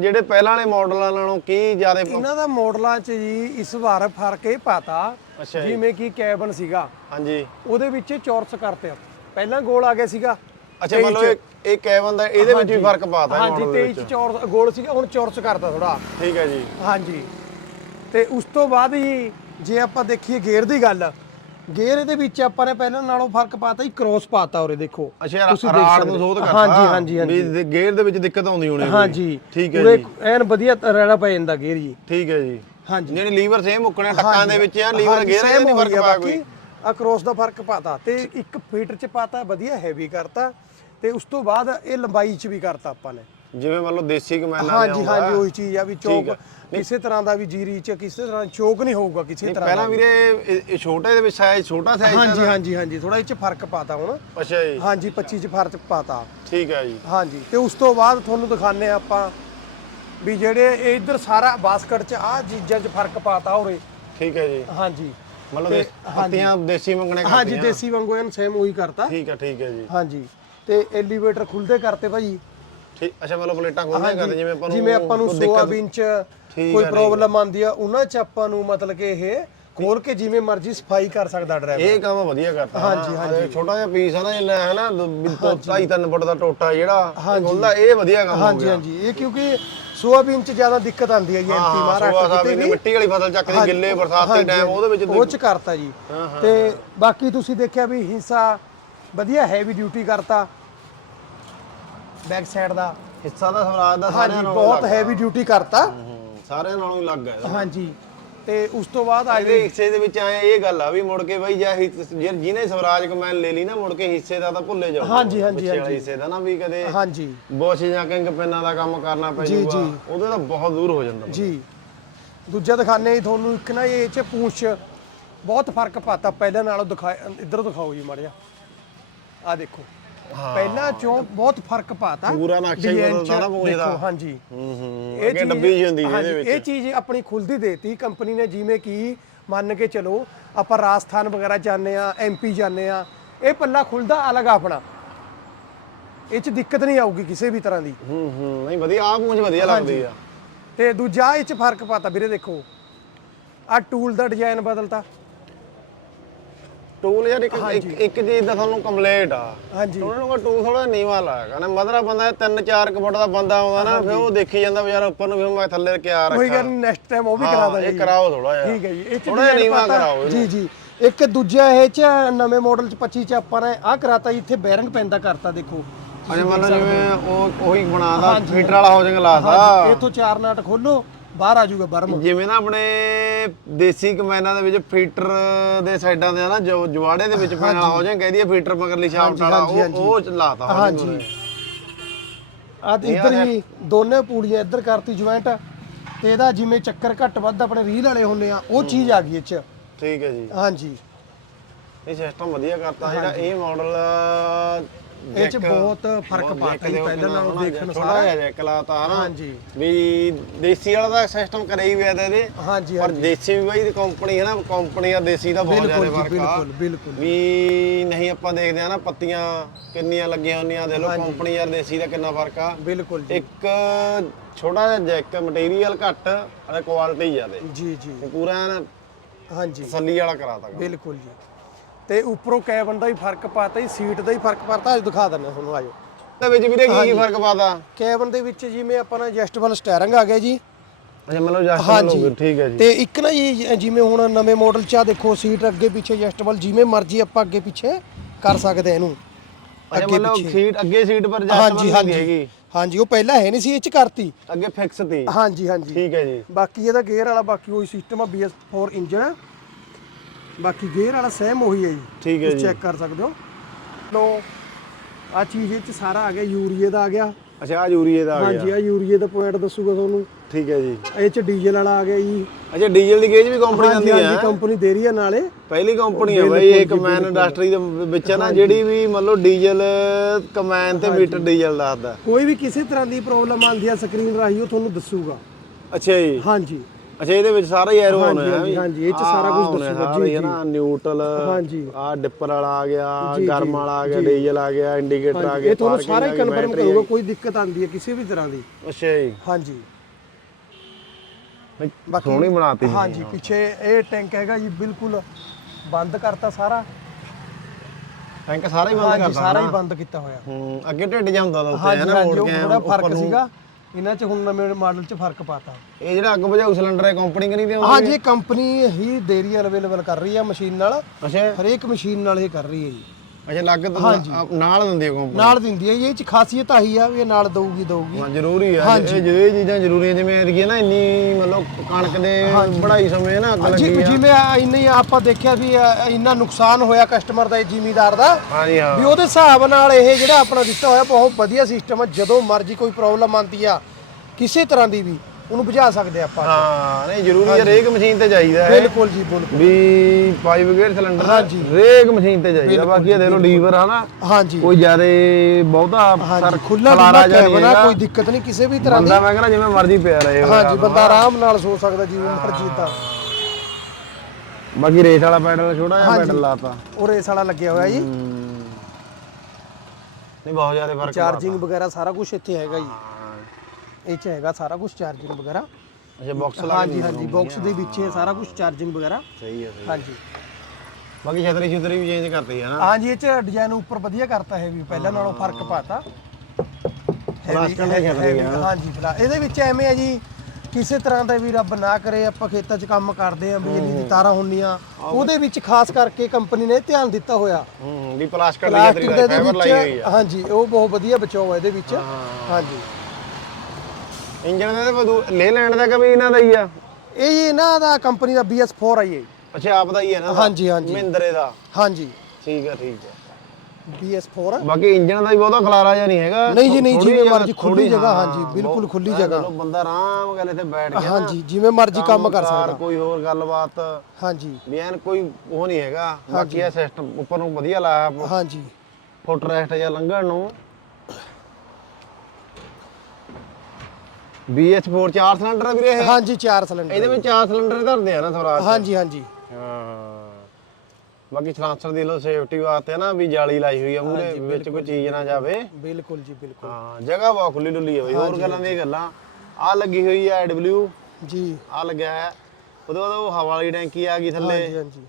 S1: ਜਿਹੜੇ ਪਹਿਲਾਂ ਵਾਲੇ ਮਾਡਲਾਂ ਨਾਲੋਂ ਕੀ ਜ਼ਿਆਦਾ
S2: ਇਹਨਾਂ ਦਾ ਮਾਡਲਾਂ 'ਚ ਜੀ ਇਸ ਵਾਰ ਫ਼ਰਕ ਇਹ ਪਾਤਾ ਜਿਵੇਂ ਕਿ ਕੈਬਨ ਸੀਗਾ।
S1: ਹਾਂਜੀ।
S2: ਉਹਦੇ ਵਿੱਚ ਚੌਰਸ ਕਰਤੇ ਪਹਿਲਾਂ ਗੋਲ ਆ ਗਿਆ ਸੀਗਾ।
S1: ਅੱਛਾ ਮਤਲਬ ਇਹ ਇਹ ਕੈਬਨ ਦਾ ਇਹਦੇ ਵਿੱਚ ਵੀ ਫ਼ਰਕ ਪਾਤਾ
S2: ਹਾਂਜੀ
S1: ਮਾਡਲ ਦੇ
S2: 23 ਚ ਚੌਰਸ ਗੋਲ ਸੀਗਾ ਹੁਣ ਚੌਰਸ ਕਰਤਾ ਥੋੜਾ
S1: ਠੀਕ ਹੈ ਜੀ।
S2: ਹਾਂਜੀ। ਤੇ ਉਸ ਤੋਂ ਬਾਅਦ ਹੀ ਜੇ ਆਪਾਂ ਦੇਖੀਏ ਗੇਅਰ ਦੀ ਗੱਲ ਗੇਅਰ ਇਹਦੇ ਵਿੱਚ ਆਪਾਂ ਨੇ ਪਹਿਲਾਂ ਨਾਲੋਂ ਫ਼ਰਕ ਪਾਤਾ ਹੀ ਕ੍ਰੋਸ ਪਾਤਾ ਉਰੇ ਦੇਖੋ।
S1: ਅੱਛਾ ਰਾੜ ਨੂੰ ਸੋਧ
S2: ਹੋ।
S1: ਕਰਤਾ।
S2: ਹਾਂਜੀ, ਹਾਂਜੀ, ਹਾਂਜੀ।
S1: ਵੀ ਗੇਅਰ ਦੇ ਵਿੱਚ ਦਿੱਕਤ ਆਉਂਦੀ ਹੋਣੀ।
S2: ਹਾਂਜੀ।
S1: ਠੀਕ ਹੈ ਜੀ।
S2: ਐਨ ਵਧੀਆ ਰੈਲਾ ਪੈ ਜਾਂਦਾ ਗੇਅਰ ਜੀ।
S1: ਠੀਕ ਹੈ ਜੀ।
S2: ਹਾਂਜੀ।
S1: ਜਿਹੜੀ ਲੀਵਰ ਸੇਮ ਮੁੱਕਣੇ ਟੱਕਾਂ ਦੇ ਵਿੱਚ ਆ ਲੀਵਰ ਗੇਅਰ
S2: same
S1: ਨਹੀਂ ਫ਼ਰਕ
S2: ਬਾਕੀ।
S1: ਕੋਈ।
S2: ਅਕਰੋਸ ਦਾ ਫ਼ਰਕ ਪਾਤਾ ਤੇ ਇੱਕ ਫੀਟਰ ਚ ਪਾਤਾ ਵਧੀਆ ਹੈਵੀ ਕਰਤਾ ਤੇ ਉਸ ਤੋਂ ਬਾਅਦ ਇਹ ਲੰਬਾਈ ਚ ਵੀ ਕਰਤਾ ਆਪਾਂ ਨੇ।
S1: ਜਿਵੇਂ ਮੰਨ ਲਓ ਦੇਸੀ ਕਮੈਨਾ
S2: ਹਾਂਜੀ ਹਾਂਜੀ ਉਹੀ ਚੀਜ਼ ਆ ਵੀ ਚੌਕ ਕਿਸੇ ਤਰ੍ਹਾਂ ਦਾ ਵੀ ਜੀਰੀ ਚ ਕਿਸੇ ਤਰ੍ਹਾਂ ਚੌਕ ਨਹੀਂ ਹੋਊਗਾ ਕਿਸੇ ਤਰ੍ਹਾਂ
S1: ਪਹਿਲਾਂ ਵੀਰੇ ਇਹ- ਛੋਟੇ ਦੇ ਵਿੱਚ ਸਾਈਜ਼ ਛੋਟਾ ਸਾਈਜ਼
S2: ਹਾਂਜੀ ਹਾਂਜੀ ਹਾਂਜੀ ਥੋੜਾ ਇਹ ਚ ਫ਼ਰਕ ਪਾਤਾ ਹੁਣ।
S1: ਅੱਛਾ ਜੀ।
S2: ਹਾਂਜੀ 25 ਚ ਫ਼ਰਕ ਪਾਤਾ।
S1: ਠੀਕ ਹੈ ਜੀ।
S2: ਹਾਂਜੀ ਤੇ ਉਸ ਤੋਂ ਬਾਅਦ ਤੁਹਾਨੂੰ ਦਿਖਾਣੇ ਆਪਾਂ ਵੀ ਜਿਹੜੇ ਇੱਧਰ ਸਾਰਾ ਬਾਸਕਟ ਚ ਆ ਚੀਜ਼ਾਂ ਚ ਫ਼ਰਕ ਪਾਤਾ ਉਰੇ।
S1: ਠੀਕ ਹੈ ਜੀ।
S2: ਹਾਂਜੀ।
S1: ਮਤਲਬ ਪੱਤੀਆਂ ਦੇਸੀ ਮੰਗਣੇ ਕਰਦੀਆਂ।
S2: ਹਾਂਜੀ ਦੇਸੀ ਵਾਂਗੂ ਇਹਨੂੰ ਸੇਮ ਉਹੀ ਕਰਤਾ।
S1: ਠੀਕ ਹੈ ਠੀਕ ਹੈ ਜੀ।
S2: ਹਾਂਜੀ ਤੇ ਐਲੀਵੇਟਰ ਖੁੱਲਦੇ ਕਰਤੇ
S1: ਠੀਕ ਅੱਛਾ ਮਤਲਬ ਪਲੇਟਾਂ ਖੋਲਦੇ ਕਰਦੇ ਜਿਵੇਂ ਆਪਾਂ ਨੂੰ
S2: ਜਿਵੇਂ ਆਪਾਂ ਨੂੰ ਸੋਆਬੀਨ ਚ ਕੋਈ
S1: ਆ,
S2: ਪ੍ਰੋਬਲਮ ਆਂਦੀ ਆ ਉਹਨਾਂ ਚ ਆਪਾਂ ਨੂੰ ਮਤਲਬ ਕਿ ਇਹ ਖੋਲ ਕੇ ਜਿਵੇਂ ਮਰਜ਼ੀ ਸਫ਼ਾਈ ਕਰ ਸਕਦਾ ਡਰਾਈਵਰ
S1: ਇਹ ਕੰਮ ਵਧੀਆ ਕਰਤਾ
S2: ਹਾਂਜੀ,
S1: ਹਾਂਜੀ। ਛੋਟਾ ਜਿਹਾ ਪੀਸ ਹੈ ਨਾ ਜਿੰਨਾ ਹੈ ਨਾ 2.5 3 ਫੁੱਟ ਦਾ ਟੋਟਾ ਜਿਹੜਾ ਖੁੱਲਦਾ ਇਹ ਵਧੀਆ ਕੰਮ ਹੋ
S2: ਹਾਂਜੀ
S1: ਗਿਆ।
S2: ਹਾਂਜੀ। ਇਹ ਕਿਉਂਕਿ ਸੋਆਬੀਨ ਚ ਜ਼ਿਆਦਾ ਦਿੱਕਤ ਆਂਦੀ ਹੈ ਜੀ ਐਂਟੀ
S1: ਹਾਂ
S2: ਮਹਾਰਾਸ਼ਟਰ ਕਿਤੇ ਵੀ।
S1: ਮਿੱਟੀ ਵਾਲੀ ਫਸਲ ਚੱਕਦੀ ਗਿੱਲੇ ਬਰਸਾਤੀ
S2: ਹਾਂਜੀ,
S1: ਟਾਈਮ ਉਹਦੇ ਵਿੱਚ
S2: ਉਹ ਚ ਕਰਤਾ ਜੀ। ਤੇ ਬਾਕੀ ਤੁਸੀਂ ਦੇਖਿਆ ਵੀ ਹਿੱਸਾ ਵਧੀਆ ਹੈਵੀ ਡਿਊਟੀ ਕਰਤਾ। ਬੈਕ ਸਾਈਡ ਦਾ।
S1: ਹਿੱਸਾ ਦਾ ਸਵਰਾਜ ਦਾ ਸਾਰਿਆਂ
S2: ਬਹੁਤ
S1: ਆ।
S2: ਹੈਵੀ ਡਿਊਟੀ ਕਰਤਾ।
S1: ਸਾਰਿਆਂ ਨਾਲੋਂ ਹੀ ਅਲੱਗ ਹੈ ਇਹਦਾ।
S2: ਹਾਂਜੀ ਤੇ ਉਸ ਤੋਂ ਬਾਅਦ ਆ
S1: ਇਹਦੇ ਹਿੱਸੇ ਦੇ ਵਿੱਚ ਆਏ ਇਹ ਗੱਲ ਆ ਵੀ ਮੁੜ ਕੇ ਬਾਈ ਜਾਂ ਹਿੱਸ- ਜੇ ਜਿਹਨੇ ਸਵਰਾਜ ਕਮੈਨ ਲੈ ਲਈ ਨਾ ਮੁੜ ਕੇ ਹਿੱਸੇ ਦਾ ਤਾਂ ਭੁੱਲੇ ਜਾਓ
S2: ਹਾਂਜੀ, ਹਾਂਜੀ,
S1: ਪਿੱਛੇ ਵਾਲੇ
S2: ਹਾਂਜੀ।
S1: ਹਿੱਸੇ ਦਾ ਨਾ ਵੀ ਕਦੇ
S2: ਹਾਂਜੀ
S1: ਬੋਸ਼ ਜਾਂ ਕਿੰਗ ਪੈਨਾਂ ਦਾ ਕੰਮ ਕਰਨਾ ਪੈ
S2: ਜੀ,
S1: ਜਾਊਗਾ
S2: ਜੀ।
S1: ਉਹਦੇ ਤਾਂ ਬਹੁਤ ਦੂਰ ਹੋ ਜਾਂਦਾ ਬੰਦਾ।
S2: ਜੀ ਦੂਜਾ ਦਿਖਾਣੇ ਜੀ ਤੁਹਾਨੂੰ ਇੱਕ ਨਾ ਇਹ ਚ ਪੂੰਛ ਬਹੁਤ ਫ਼ਰਕ ਪਾਤਾ ਪਹਿਲਾਂ ਨਾਲੋਂ ਦਿਖਾ ਇੱਧਰ ਦਿਖਾਓ ਜੀ ਮਾੜਾ ਜਿਹਾ ਆ ਦੇਖੋ ਪਹਿਲਾਂ ਚੋਂ ਬਹੁਤ ਫ਼ਰਕ ਪਾਤਾ।
S1: ਪੂਰਾ ਨਕਸ਼ਾ ਹੀ
S2: design ਚ।
S1: ਬਦਲਦਾ ਨਾ ਪੂੰਛ ਦਾ।
S2: ਦੇਖੋ, ਹਾਂਜੀ।
S1: ਹੂੰ ਹੂੰ
S2: ਇਹ
S1: ਅੱਗੇ
S2: ਚੀਜ਼-
S1: ਡੱਬੀ ਜਿਹੀ ਹੁੰਦੀ ਸੀ
S2: ਹਾਂਜੀ,
S1: ਇਹਦੇ
S2: ਇਹ
S1: ਵਿੱਚ।
S2: ਚੀਜ਼ ਆਪਣੀ ਖੁੱਲਦੀ ਦੇਤੀ। ਕੰਪਨੀ ਨੇ ਜਿਵੇਂ ਕਿ ਮੰਨ ਕੇ ਚਲੋ ਆਪਾਂ ਰਾਜਸਥਾਨ ਵਗੈਰਾ ਜਾਂਦੇ ਆ ਐਮਪੀ ਜਾਂਦੇ ਆ ਇਹ ਪੱਲਾ ਖੁੱਲਦਾ ਅਲੱਗ ਆਪਣਾ। ਇਹ ਚ ਦਿੱਕਤ ਨਹੀਂ ਆਊਗੀ ਕਿਸੇ ਵੀ ਤਰ੍ਹਾਂ ਦੀ।
S1: ਹੂੰ ਹੂੰ ਨਹੀਂ ਵਧੀਆ ਆ ਪੂੰਛ ਵਧੀਆ ਲੱਗਦੀ ਆ।
S2: ਤੇ ਦੂਜਾ ਇਹ ਚ ਫ਼ਰਕ ਪਾਤਾ। ਵੀਰੇ ਦੇਖੋ ਆ ਟੂਲ ਦਾ ਡਿਜ਼ਾਈਨ ਬਦਲਤਾ।
S1: ਟੂਲ ਯਾਰ ਇੱਕ ਇੱਕ ਇੱਕ ਚੀਜ਼ ਦਾ ਤੁਹਾਨੂੰ ਕੰਪਲੀਟ ਆ।
S2: ਹਾਂਜੀ।
S1: ਉਹਨਾਂ ਨੂੰ ਟੂਲ ਥੋੜਾ ਨੀਵਾ ਲਾਇਆ ਕਹਿੰਦਾ ਮਦਰਾ ਬੰਦਾ 3-4 ਫੁੱਟ ਦਾ ਬੰਦਾ ਆਉਂਦਾ ਨਾ ਫਿਰ ਉਹ ਦੇਖੀ ਜਾਂਦਾ ਵੀ ਯਾਰ ਉੱਪਰ ਨੂੰ ਵੀ ਮੈਂ ਥੱਲੇ ਕਿਆ
S2: ਕੋਈ
S1: ਰੱਖਾਂ।
S2: ਗੱਲ ਨੈਕਸਟ ਟਾਈਮ ਉਹ ਵੀ ਕਰਾ
S1: ਹਾਂ,
S2: ਦਾਂਗੇ
S1: ਇਹ
S2: ਜੀ।
S1: ਕਰਾਓ ਥੋੜਾ ਜਿਹਾ।
S2: ਠੀਕ ਹੈ ਜੀ। ਇਹ ਚ
S1: ਥੋੜਾ ਜਿਹਾ
S2: design
S1: ਨੀਵਾਂ
S2: ਪਾਤਾ।
S1: ਕਰਾਓ।
S2: ਜੀ ਜੀ। ਇੱਕ ਦੂਜਾ ਇਹ ਚ ਨਵੇਂ ਮਾਡਲ ਚ 25 ਚ ਆਪਾਂ ਨੇ ਆ ਕਰਾਤਾ ਜੀ, ਇੱਥੇ ਬੈਰਿੰਗ ਪੈਂਦਾ ਕਰਤਾ ਦੇਖੋ।
S1: ਅਜੇ ਮੰਨ ਲਓ ਜਿਵੇਂ ਉਹ ਉਹੀ ਬਣਾਦਾ ਫੀਟਰ ਵਾਲਾ ਹੋ ਜਾਏਗਾ ਲਾਸਾ
S2: ਇਥੋਂ ਚਾਰ ਨਾਟ ਖੋਲੋ ਬਾਹਰ ਆ ਜਾਊਗਾ ਬਰਮ
S1: ਜਿਵੇਂ ਨਾ ਆਪਣੇ ਦੇਸੀ ਕਮੈਨਾਂ ਦੇ ਵਿੱਚ ਫੀਟਰ ਦੇ ਸਾਈਡਾਂ ਦੇ ਨਾ ਜੋ ਜਵਾੜੇ ਦੇ ਵਿੱਚ ਪੈਣ ਵਾਲਾ ਹੋ ਜਾਏ ਕਹਿੰਦੀ ਹੈ ਫੀਟਰ ਮਗਰਲੀ ਸ਼ਾਫਟ ਵਾਲਾ। ਉਹ ਉਹ ਲਾਤਾ ਹੋ
S2: ਹਾਂਜੀ। ਆ ਇੱਧਰ ਹੀ ਦੋਨੇ ਪੂੜੀਆਂ ਇੱਧਰ ਕਰਤੀ ਜੁਆਇੰਟ ਤੇ ਇਹਦਾ ਜਿਵੇਂ ਚੱਕਰ ਘੱਟ ਵੱਧ ਆਪਣੇ ਰੀਲ ਵਾਲੇ ਹੁੰਦੇ ਆ ਉਹ ਚੀਜ਼ ਆ ਗਈ ਇਹ ਚ।
S1: ਠੀਕ ਹੈ ਜੀ।
S2: ਹਾਂਜੀ।
S1: ਇਹ ਸਿਸਟਮ ਵਧੀਆ ਕਰਤਾ ਜਿਹੜਾ ਇਹ ਮਾਡਲ
S2: ਇਹ ਚ ਬਹੁਤ ਫ਼ਰਕ ਪਾਤਾ ਜੀ ਪਹਿਲਾਂ ਨਾਲੋਂ ਦੇਖਣ
S1: ਥੋੜਾ ਜਿਹਾ ਜੈਕ ਲਾਤਾ ਹਨਾ
S2: ਹਾਂਜੀ।
S1: ਵੀ ਦੇਸੀ ਵਾਲਾ ਦਾ ਸਿਸਟਮ ਕਰੇ ਹੀ ਹੋਇਆ ਇਹਦੇ।
S2: ਹਾਂਜੀ
S1: ਪਰ ਦੇਸੀ ਵੀ ਬਾਈ ਕੰਪਨੀ ਹੈ ਨਾ ਕੰਪਨੀ ਆ ਦੇਸੀ ਦਾ ਬਹੁਤ ਜ਼ਿਆਦਾ ਫ਼ਰਕ ਆ।
S2: ਬਿਲਕੁਲ ਬਿਲਕੁਲ।
S1: ਵੀ ਨਹੀਂ ਆਪਾਂ ਦੇਖਦੇ ਆ ਨਾ ਪੱਤੀਆਂ ਕਿੰਨੀਆਂ ਲੱਗੀਆਂ ਹੁੰਦੀਆਂ ਦੇਖ ਲਓ ਕੰਪਨੀ ਯਾਰ ਦੇਸੀ ਦਾ ਕਿੰਨਾ ਫ਼ਰਕ ਆ।
S2: ਬਿਲਕੁਲ ਜੀ।
S1: ਇੱਕ ਛੋਟਾ ਜਿਹਾ ਜੈਕ ਮਟੀਰੀਅਲ ਘੱਟ ਅਤੇ ਕੁਆਲਿਟੀ ਜ਼ਿਆਦੇ।
S2: ਜੀ ਜੀ।
S1: ਪੂਰਾ
S2: ਹਾਂਜੀ।
S1: ਤਸੱਲੀ ਵਾਲਾ ਕਰਾਤਾ।
S2: ਬਿਲਕੁਲ ਜੀ। ਤੇ ਉੱਪਰੋਂ ਕੈਬਨ ਦਾ ਵੀ ਫ਼ਰਕ ਪਾਤਾ ਜੀ ਸੀਟ ਦਾ ਹੀ ਫ਼ਰਕ ਪਾਤਾ ਅੱਜ ਦਿਖਾ ਦਿੰਦੇ ਹਾਂ ਤੁਹਾਨੂੰ ਆਜੋ।
S1: ਤੇ ਵਿੱਚ ਵੀਰੇ ਕੀ ਕੀ ਫ਼ਰਕ ਪਾਤਾ?
S2: ਕੈਬਨ ਦੇ ਵਿੱਚ ਜਿਵੇਂ ਆਪਾਂ ਨਾ ਐਡਜਸਟੇਬਲ ਸਟੀਅਰਿੰਗ ਆ ਗਿਆ ਜੀ।
S1: ਅੱਛਾ ਮਤਲਬ। ਹੋ ਠੀਕ ਹੈ ਜੀ।
S2: ਤੇ ਇੱਕ ਨਾ ਜੀ ਜਿਵੇਂ ਹੁਣ ਨਵੇਂ ਮਾਡਲ ਚ ਆ ਦੇਖੋ ਸੀਟ ਅੱਗੇ ਪਿੱਛੇ ਐਡਜਸਟੇਬਲ ਜਿਵੇਂ ਮਰਜ਼ੀ ਆਪਾਂ ਅੱਗੇ ਪਿੱਛੇ ਕਰ ਸਕਦੇ ਹਾਂ ਇਹਨੂੰ।
S1: ਅੱਛਾ ਮਤਲਬ ਸੀਟ ਅੱਗੇ ਸੀਟ ਪਰ
S2: ਹਾਂਜੀ ਹਾਂਜੀ। ਹਾਂਜੀ ਉਹ ਪਹਿਲਾਂ ਹੈ ਨਹੀਂ ਸੀ ਇਹ ਚ ਕਰਤੀ।
S1: ਅੱਗੇ ਫਿਕਸ ਤੀ
S2: ਹਾਂਜੀ ਹਾਂਜੀ।
S1: ਠੀਕ ਹੈ ਜੀ।
S2: ਬਾਕੀ ਇਹਦਾ ਗੇਅਰ ਵਾਲਾ ਬਾਕੀ ਉਹੀ ਸਿਸਟਮ ਆ BS4 ਇੰਜਨ ਬਾਕੀ ਗੇਅਰ ਵਾਲਾ ਸੇਮ ਉਹੀ ਹੈ ਜੀ।
S1: ਠੀਕ ਹੈ ਜੀ।
S2: ਚੈੱਕ ਕਰ ਸਕਦੇ ਹੋ। ਲੋ ਆ ਚੀਜ਼ ਇਹ ਚ ਸਾਰਾ ਆ ਗਿਆ ਯੂਰੀਏ ਦਾ ਆ ਗਿਆ।
S1: ਅੱਛਾ ਆ ਯੂਰੀਏ ਦਾ ਆ
S2: ਹਾਂਜੀ
S1: ਗਿਆ
S2: ਆ ਯੂਰੀਏ ਦਾ ਪੁਆਇੰਟ ਦੱਸੂਗਾ ਤੁਹਾਨੂੰ।
S1: ਠੀਕ ਹੈ ਜੀ।
S2: ਇਹ ਚ ਡੀਜ਼ਲ ਵਾਲਾ ਆ ਗਿਆ ਜੀ।
S1: ਅੱਛਾ ਡੀਜ਼ਲ ਦੀ ਗੇਜ ਵੀ ਕੰਪਨੀ
S2: ਹਾਂਜੀ
S1: ਦਿੰਦੀ
S2: ਹਾਂਜੀ
S1: ਹੈ
S2: ਕੰਪਨੀ ਦੇ ਰਹੀ ਹੈ ਨਾਲੇ।
S1: ਪਹਿਲੀ ਕੰਪਨੀ ਹੈ ਬਾਈ ਇਹ ਕਮੈਨ ਇੰਡਸਟਰੀ ਦੇ ਵਿੱਚ ਹੈ ਨਾ ਜਿਹੜੀ ਵੀ ਮੰਨ ਲਓ ਡੀਜ਼ਲ ਕਮੈਨ ਤੇ ਮੀਟਰ ਡੀਜ਼ਲ ਦੱਸਦਾ
S2: ਕੋਈ ਵੀ ਕਿਸੇ ਤਰ੍ਹਾਂ ਦੀ ਪ੍ਰੋਬਲਮ ਆਉਂਦੀ ਆ ਸਕਰੀਨ ਰਾਹੀਂ ਉਹ ਤੁਹਾਨੂੰ ਦੱਸੂਗਾ।
S1: ਅੱਛਾ ਜੀ।
S2: ਹਾਂਜੀ।
S1: ਅੱਛਾ ਇਹਦੇ ਵਿੱਚ ਸਾਰਾ ਹੀ ਐਰੋ ਹੋਣਾ ਹੈ
S2: ਹਾਂਜੀ, ਹਾਂਜੀ, ਇਹ 'ਚ ਸਾਰਾ ਕੁਝ ਦੱਸੂਗਾ, ਜੀ,
S1: ਜੀ ਨਾ ਨਿਊਟਰਲ
S2: ਹਾਂਜੀ।
S1: ਆ ਡਿੱਪਰ ਵਾਲਾ ਆ ਗਿਆ ਗਰਮ ਵਾਲਾ ਆ ਗਿਆ ਡੀਜ਼ਲ ਆ ਗਿਆ ਇੰਡੀਕੇਟਰ ਆ ਗਿਆ
S2: ਇਹ ਤੁਹਾਨੂੰ ਸਾਰਾ ਹੀ ਕਨਫਰਮ ਕਰੂਗਾ ਕੋਈ ਦਿੱਕਤ ਆਉਂਦੀ ਹੈ ਕਿਸੇ ਵੀ ਤਰ੍ਹਾਂ ਦੀ।
S1: ਅੱਛਾ ਜੀ।
S2: ਹਾਂਜੀ।
S1: ਸੋਹਣੀ ਬਣਾਤੀ ਜੀ
S2: ਹਾਂਜੀ ਪਿੱਛੇ ਇਹ ਟੈਂਕ ਹੈਗਾ ਜੀ ਬਿਲਕੁਲ ਬੰਦ ਕਰਤਾ ਸਾਰਾ।
S1: ਟੈਂਕ ਸਾਰਾ ਹੀ ਬੰਦ ਕਰਤਾ
S2: ਸਾਰਾ ਹੀ ਬੰਦ ਕੀਤਾ ਹੋਇਆ।
S1: ਹੂੰ ਅੱਗੇ ਢਿੱਡ ਜਾਂ ਹੁੰਦਾ ਉੱਤੇ ਹੈ ਨਾ ਮੋੜ ਕੇ
S2: ਥੋੜਾ ਫ਼ਰਕ। ਸੀਗਾ। ਇਹਨਾਂ 'ਚ ਹੁਣ ਨਵੇਂ ਮਾਡਲ 'ਚ ਫ਼ਰਕ ਪਾਤਾ।
S1: ਇਹ ਜਿਹੜਾ ਅੱਗ ਬੁਝਾਊ ਸਿਲੰਡਰ ਹੈ ਕੰਪਨੀ ਕਰੀ ਦੇ
S2: ਹਾਂਜੀ ਕੰਪਨੀ ਹੀ ਦੇ ਰਹੀ ਹੈ ਅਵੇਲੇਬਲ ਕਰ ਰਹੀ ਹੈ ਮਸ਼ੀਨ ਨਾਲ।
S1: ਅੱਛਾ।
S2: ਹਰੇਕ ਮਸ਼ੀਨ ਨਾਲ ਇਹ ਕਰ ਰਹੀ ਹੈ ਜੀ।
S1: ਅੱਛਾ ਲੱਗ ਨਾਲ ਦਿੰਦੀ ਹੈ ਕੰਪਨੀ
S2: ਨਾਲ ਦਿੰਦੀ ਹੈ ਇਹ 'ਚ ਖਾਸੀਅਤ ਆਹੀ ਆ ਵੀ ਇਹ ਨਾਲ ਦਊਗੀ ਦਊਗੀ।
S1: ਹਾਂ ਜ਼ਰੂਰੀ ਹੈ ਇਹ ਜਿਹੜੇ ਇਹ ਚੀਜ਼ਾਂ ਜ਼ਰੂਰੀਆਂ ਜਿਵੇਂ ਐਤਕੀ ਨਾ ਇੰਨੀ ਮਤਲਬ ਕਣਕ ਦੇ ਬੜਾਈ ਸਮੇਂ ਨਾ ਅੱਗ ਲੱਗੀ ਆ।
S2: ਜਿਵੇਂ ਆ ਇੰਨੀ ਆਪਾਂ ਦੇਖਿਆ ਵੀ ਆ ਇੰਨਾ ਨੁਕਸਾਨ ਹੋਇਆ ਕਸਟਮਰ ਦਾ ਜ਼ਿਮੀਦਾਰ ਦਾ।
S1: ਹਾਂਜੀ ਹਾਂ।
S2: ਵੀ ਉਹਦੇ ਹਿਸਾਬ ਨਾਲ ਇਹ ਜਿਹੜਾ ਆਪਣਾ ਦਿੱਤਾ ਹੋਇਆ ਬਹੁਤ ਵਧੀਆ ਸਿਸਟਮ ਹੈ ਜਦੋਂ ਮਰਜ਼ੀ ਕੋਈ ਪ੍ਰੋਬਲਮ ਆਉਂਦੀ ਆ ਕਿਸੇ ਤਰ੍ਹਾਂ ਦੀ ਵੀ। ਉਹਨੂੰ ਬੁਝਾ ਸਕਦੇ ਆਪਾਂ
S1: ਹਾਂ ਨਹੀਂ ਜ਼ਰੂਰੀ ਹੈ ਹਰੇਕ ਮਸ਼ੀਨ ਤੇ ਚਾਹੀਦਾ ਹੈ।
S2: ਬਿਲਕੁਲ ਜੀ ਬਿਲਕੁਲ।
S1: ਵੀ 5 ਗੇਅਰ ਸਿਲੰਡਰ
S2: ਹਾਂਜੀ।
S1: ਹਰੇਕ ਮਸ਼ੀਨ ਤੇ ਚਾਹੀਦਾ ਬਾਕੀ ਇਹ ਦੇਖ ਲਓ ਲੀਵਰ ਹਨਾ
S2: ਹਾਂਜੀ।
S1: ਕੋਈ ਜ਼ਿਆਦਾ ਬਹੁਤਾ ਸਰ
S2: ਖੁੱਲਾ
S1: ਨਹੀਂ ਹੈਗਾ।
S2: ਕੋਈ ਦਿੱਕਤ ਨਹੀਂ ਕਿਸੇ ਵੀ ਤਰ੍ਹਾਂ ਦੀ।
S1: ਬੰਦਾ ਮੈਂ ਕਹਿੰਦਾ ਜਿਵੇਂ ਮਰਜ਼ੀ ਪਿਆ ਰਹੇ
S2: ਹਾਂਜੀ ਬੰਦਾ ਆਰਾਮ ਨਾਲ ਸੋ ਸਕਦਾ ਜਿਵੇਂ ਮਰਜ਼ੀ ਤਾਂ
S1: ਬਾਕੀ ਰੇਸ ਵਾਲਾ ਪੈਡਲ ਛੋਟਾ ਜਿਹਾ ਪੈਡਲ ਲਾਤਾ।
S2: ਉਹ ਰੇਸ ਵਾਲਾ ਲੱਗਿਆ ਹੋਇਆ ਜੀ।
S1: ਨਹੀਂ ਬਹੁਤ ਜ਼ਿਆਦਾ ਫ਼ਰਕ
S2: ਚਾਰਜਿੰਗ ਵਗੈਰਾ ਸਾਰਾ ਕੁਝ ਇੱਥੇ ਹੈਗਾ ਜੀ। ਇਹ ਚ ਹੈਗਾ ਸਾਰਾ ਕੁਝ ਚਾਰਜਿੰਗ ਵਗੈਰਾ।
S1: ਅੱਛਾ ਬਾਕਸ ਲਾ
S2: ਹਾਂਜੀ ਹਾਂਜੀ ਬਾਕਸ ਦੇ ਵਿੱਚ ਹੈ ਸਾਰਾ ਕੁਝ ਚਾਰਜਿੰਗ ਵਗੈਰਾ।
S1: ਸਹੀ ਹੈ ਸਹੀ
S2: ਹਾਂਜੀ।
S1: ਬਾਕੀ ਛਤਰੀ ਛਤਰੀ ਵੀ ਚੇਂਜ ਕਰਤੀ ਹੈ ਨਾ।
S2: ਹਾਂਜੀ ਇਹ ਚ ਡਿਜ਼ਾਈਨ ਉੱਪਰ ਵਧੀਆ ਕਰਤਾ ਹੈ ਵੀ ਪਹਿਲਾਂ ਨਾਲੋਂ ਫ਼ਰਕ ਪਾਤਾ।
S1: ਪਲਾਸਟਿਕ ਦੇ ਛਤਰੀ
S2: ਹਾਂਜੀ ਇਹਦੇ ਵਿੱਚ ਐਵੇਂ ਹੈ ਜੀ ਕਿਸੇ ਤਰ੍ਹਾਂ ਦਾ ਵੀ ਰੱਬ ਨਾ ਕਰੇ ਆਪਾਂ ਖੇਤਾਂ 'ਚ ਕੰਮ ਕਰਦੇ ਆਂ ਬਿਜਲੀ ਦੀ ਤਾਰਾਂ ਹੁੰਦੀਆਂ ਉਹਦੇ ਵਿੱਚ ਖਾਸ ਕਰਕੇ ਕੰਪਨੀ ਨੇ ਧਿਆਨ ਦਿੱਤਾ ਹੋਇਆ।
S1: ਹੂੰ ਵੀ ਪਲਾਸਟਿਕ ਦੀ ਛਤਰੀ
S2: ਦੇ
S1: ਫਾਈਬਰ ਲਾਈ ਹੋਈ
S2: ਵਿੱਚ
S1: ਆ।
S2: ਹਾਂਜੀ ਉਹ ਬਹੁਤ ਵਧੀਆ ਬਚਾਓ ਹੈ ਇਹਦੇ ਵਿੱਚ। ਹਾਂਜੀ।
S1: ਇੰਜਨ ਦਾ ਤਾਂ ਲੈ ਲੈਣ ਦਾ ਕਿ ਵੀ ਇਹਨਾਂ ਦਾ ਹੀ ਆ।
S2: ਇਹ ਜੀ ਇਹਨਾਂ ਦਾ ਕੰਪਨੀ ਦਾ BS4 ਆਈ ਹੈ
S1: ਅੱਛਾ ਆਪ ਦਾ ਹੀ ਹੈ ਨਾ
S2: ਹਾਂਜੀ, ਹਾਂਜੀ।
S1: ਮਹਿੰਦਰੇ ਦਾ।
S2: ਹਾਂਜੀ।
S1: ਠੀਕ ਹੈ ਠੀਕ ਹੈ
S2: BS4
S1: ਬਾਕੀ ਇੰਜਨ ਦਾ ਵੀ ਬਹੁਤਾ ਖਲਾਰਾ ਜਿਹਾ ਨਹੀਂ ਹੈਗਾ।
S2: ਨਹੀਂ ਜੀ, ਨਹੀਂ, ਜਿਵੇਂ ਮਰਜ਼ੀ ਖੁੱਲੀ ਜਗ੍ਹਾ, ਹਾਂਜੀ, ਬਿਲਕੁਲ ਖੁੱਲੀ ਜਗ੍ਹਾ।
S1: ਬੰਦਾ ਆਰਾਮ ਗੱਲ ਇੱਥੇ ਬੈਠ ਗਿਆ।
S2: ਹਾਂਜੀ ਜਿਵੇਂ ਮਰਜ਼ੀ ਕੰਮ ਕਰ
S1: ਕਾਰ,
S2: ਸਕਦਾ।
S1: ਕੋਈ ਹੋਰ ਗੱਲਬਾਤ।
S2: ਹਾਂਜੀ।
S1: ਵੀ ਐਨ ਕੋਈ ਉਹ ਨਹੀਂ ਹੈਗਾ। ਬਾਕੀ ਇਹ ਸਿਸਟਮ ਉੱਪਰ ਨੂੰ ਵਧੀਆ ਲਾਇਆ।
S2: ਹਾਂਜੀ।
S1: ਫੁੱਟ ਰੈਸਟ ਜਾਂ ਲੰਘਣ ਨੂੰ। BH4 ਚਾਰ ਸਿਲੰਡਰ ਆ ਵੀਰੇ ਇਹ?
S2: ਹਾਂਜੀ ਚਾਰ ਸਿਲੰਡਰ
S1: ਇਹਦੇ ਵਿੱਚ ਚਾਰ ਸਿਲੰਡਰ ਧਰਦੇ ਆ ਨਾ ਸਵਰਾਜ 'ਚ।
S2: ਹਾਂਜੀ ਹਾਂਜੀ।
S1: ਹਾਂ। ਬਾਕੀ ਸਲਾਂਸਰ ਦੀ ਲੋ ਸੇਫਟੀ ਵਾਸਤੇ ਨਾ ਵੀ ਜਾਲੀ ਲਾਈ ਹੋਈ ਆ ਮੂਰੇ ਵਿੱਚ ਕੋਈ ਚੀਜ਼ ਨਾ ਜਾਵੇ।
S2: ਬਿਲਕੁਲ ਜੀ ਬਿਲਕੁਲ।
S1: ਹਾਂ ਜਗ੍ਹਾ ਬਹੁਤ ਖੁੱਲੀ ਡੁੱਲੀ ਬਈ ਹੋਰ ਗੱਲਾਂ ਦੀਆਂ ਗੱਲਾਂ। ਆ ਲੱਗੀ ਹੋਈ ਆ AW
S2: ਜੀ।
S1: ਆ ਲੱਗਿਆ ਹੈ। ਉਹਦੇ ਬਾਅਦ ਉਹ ਹਵਾ ਵਾਲੀ ਟੈਂਕੀ ਆ ਗਈ ਥੱਲੇ।
S2: ਹਾਂਜੀ ਹਾਂਜੀ।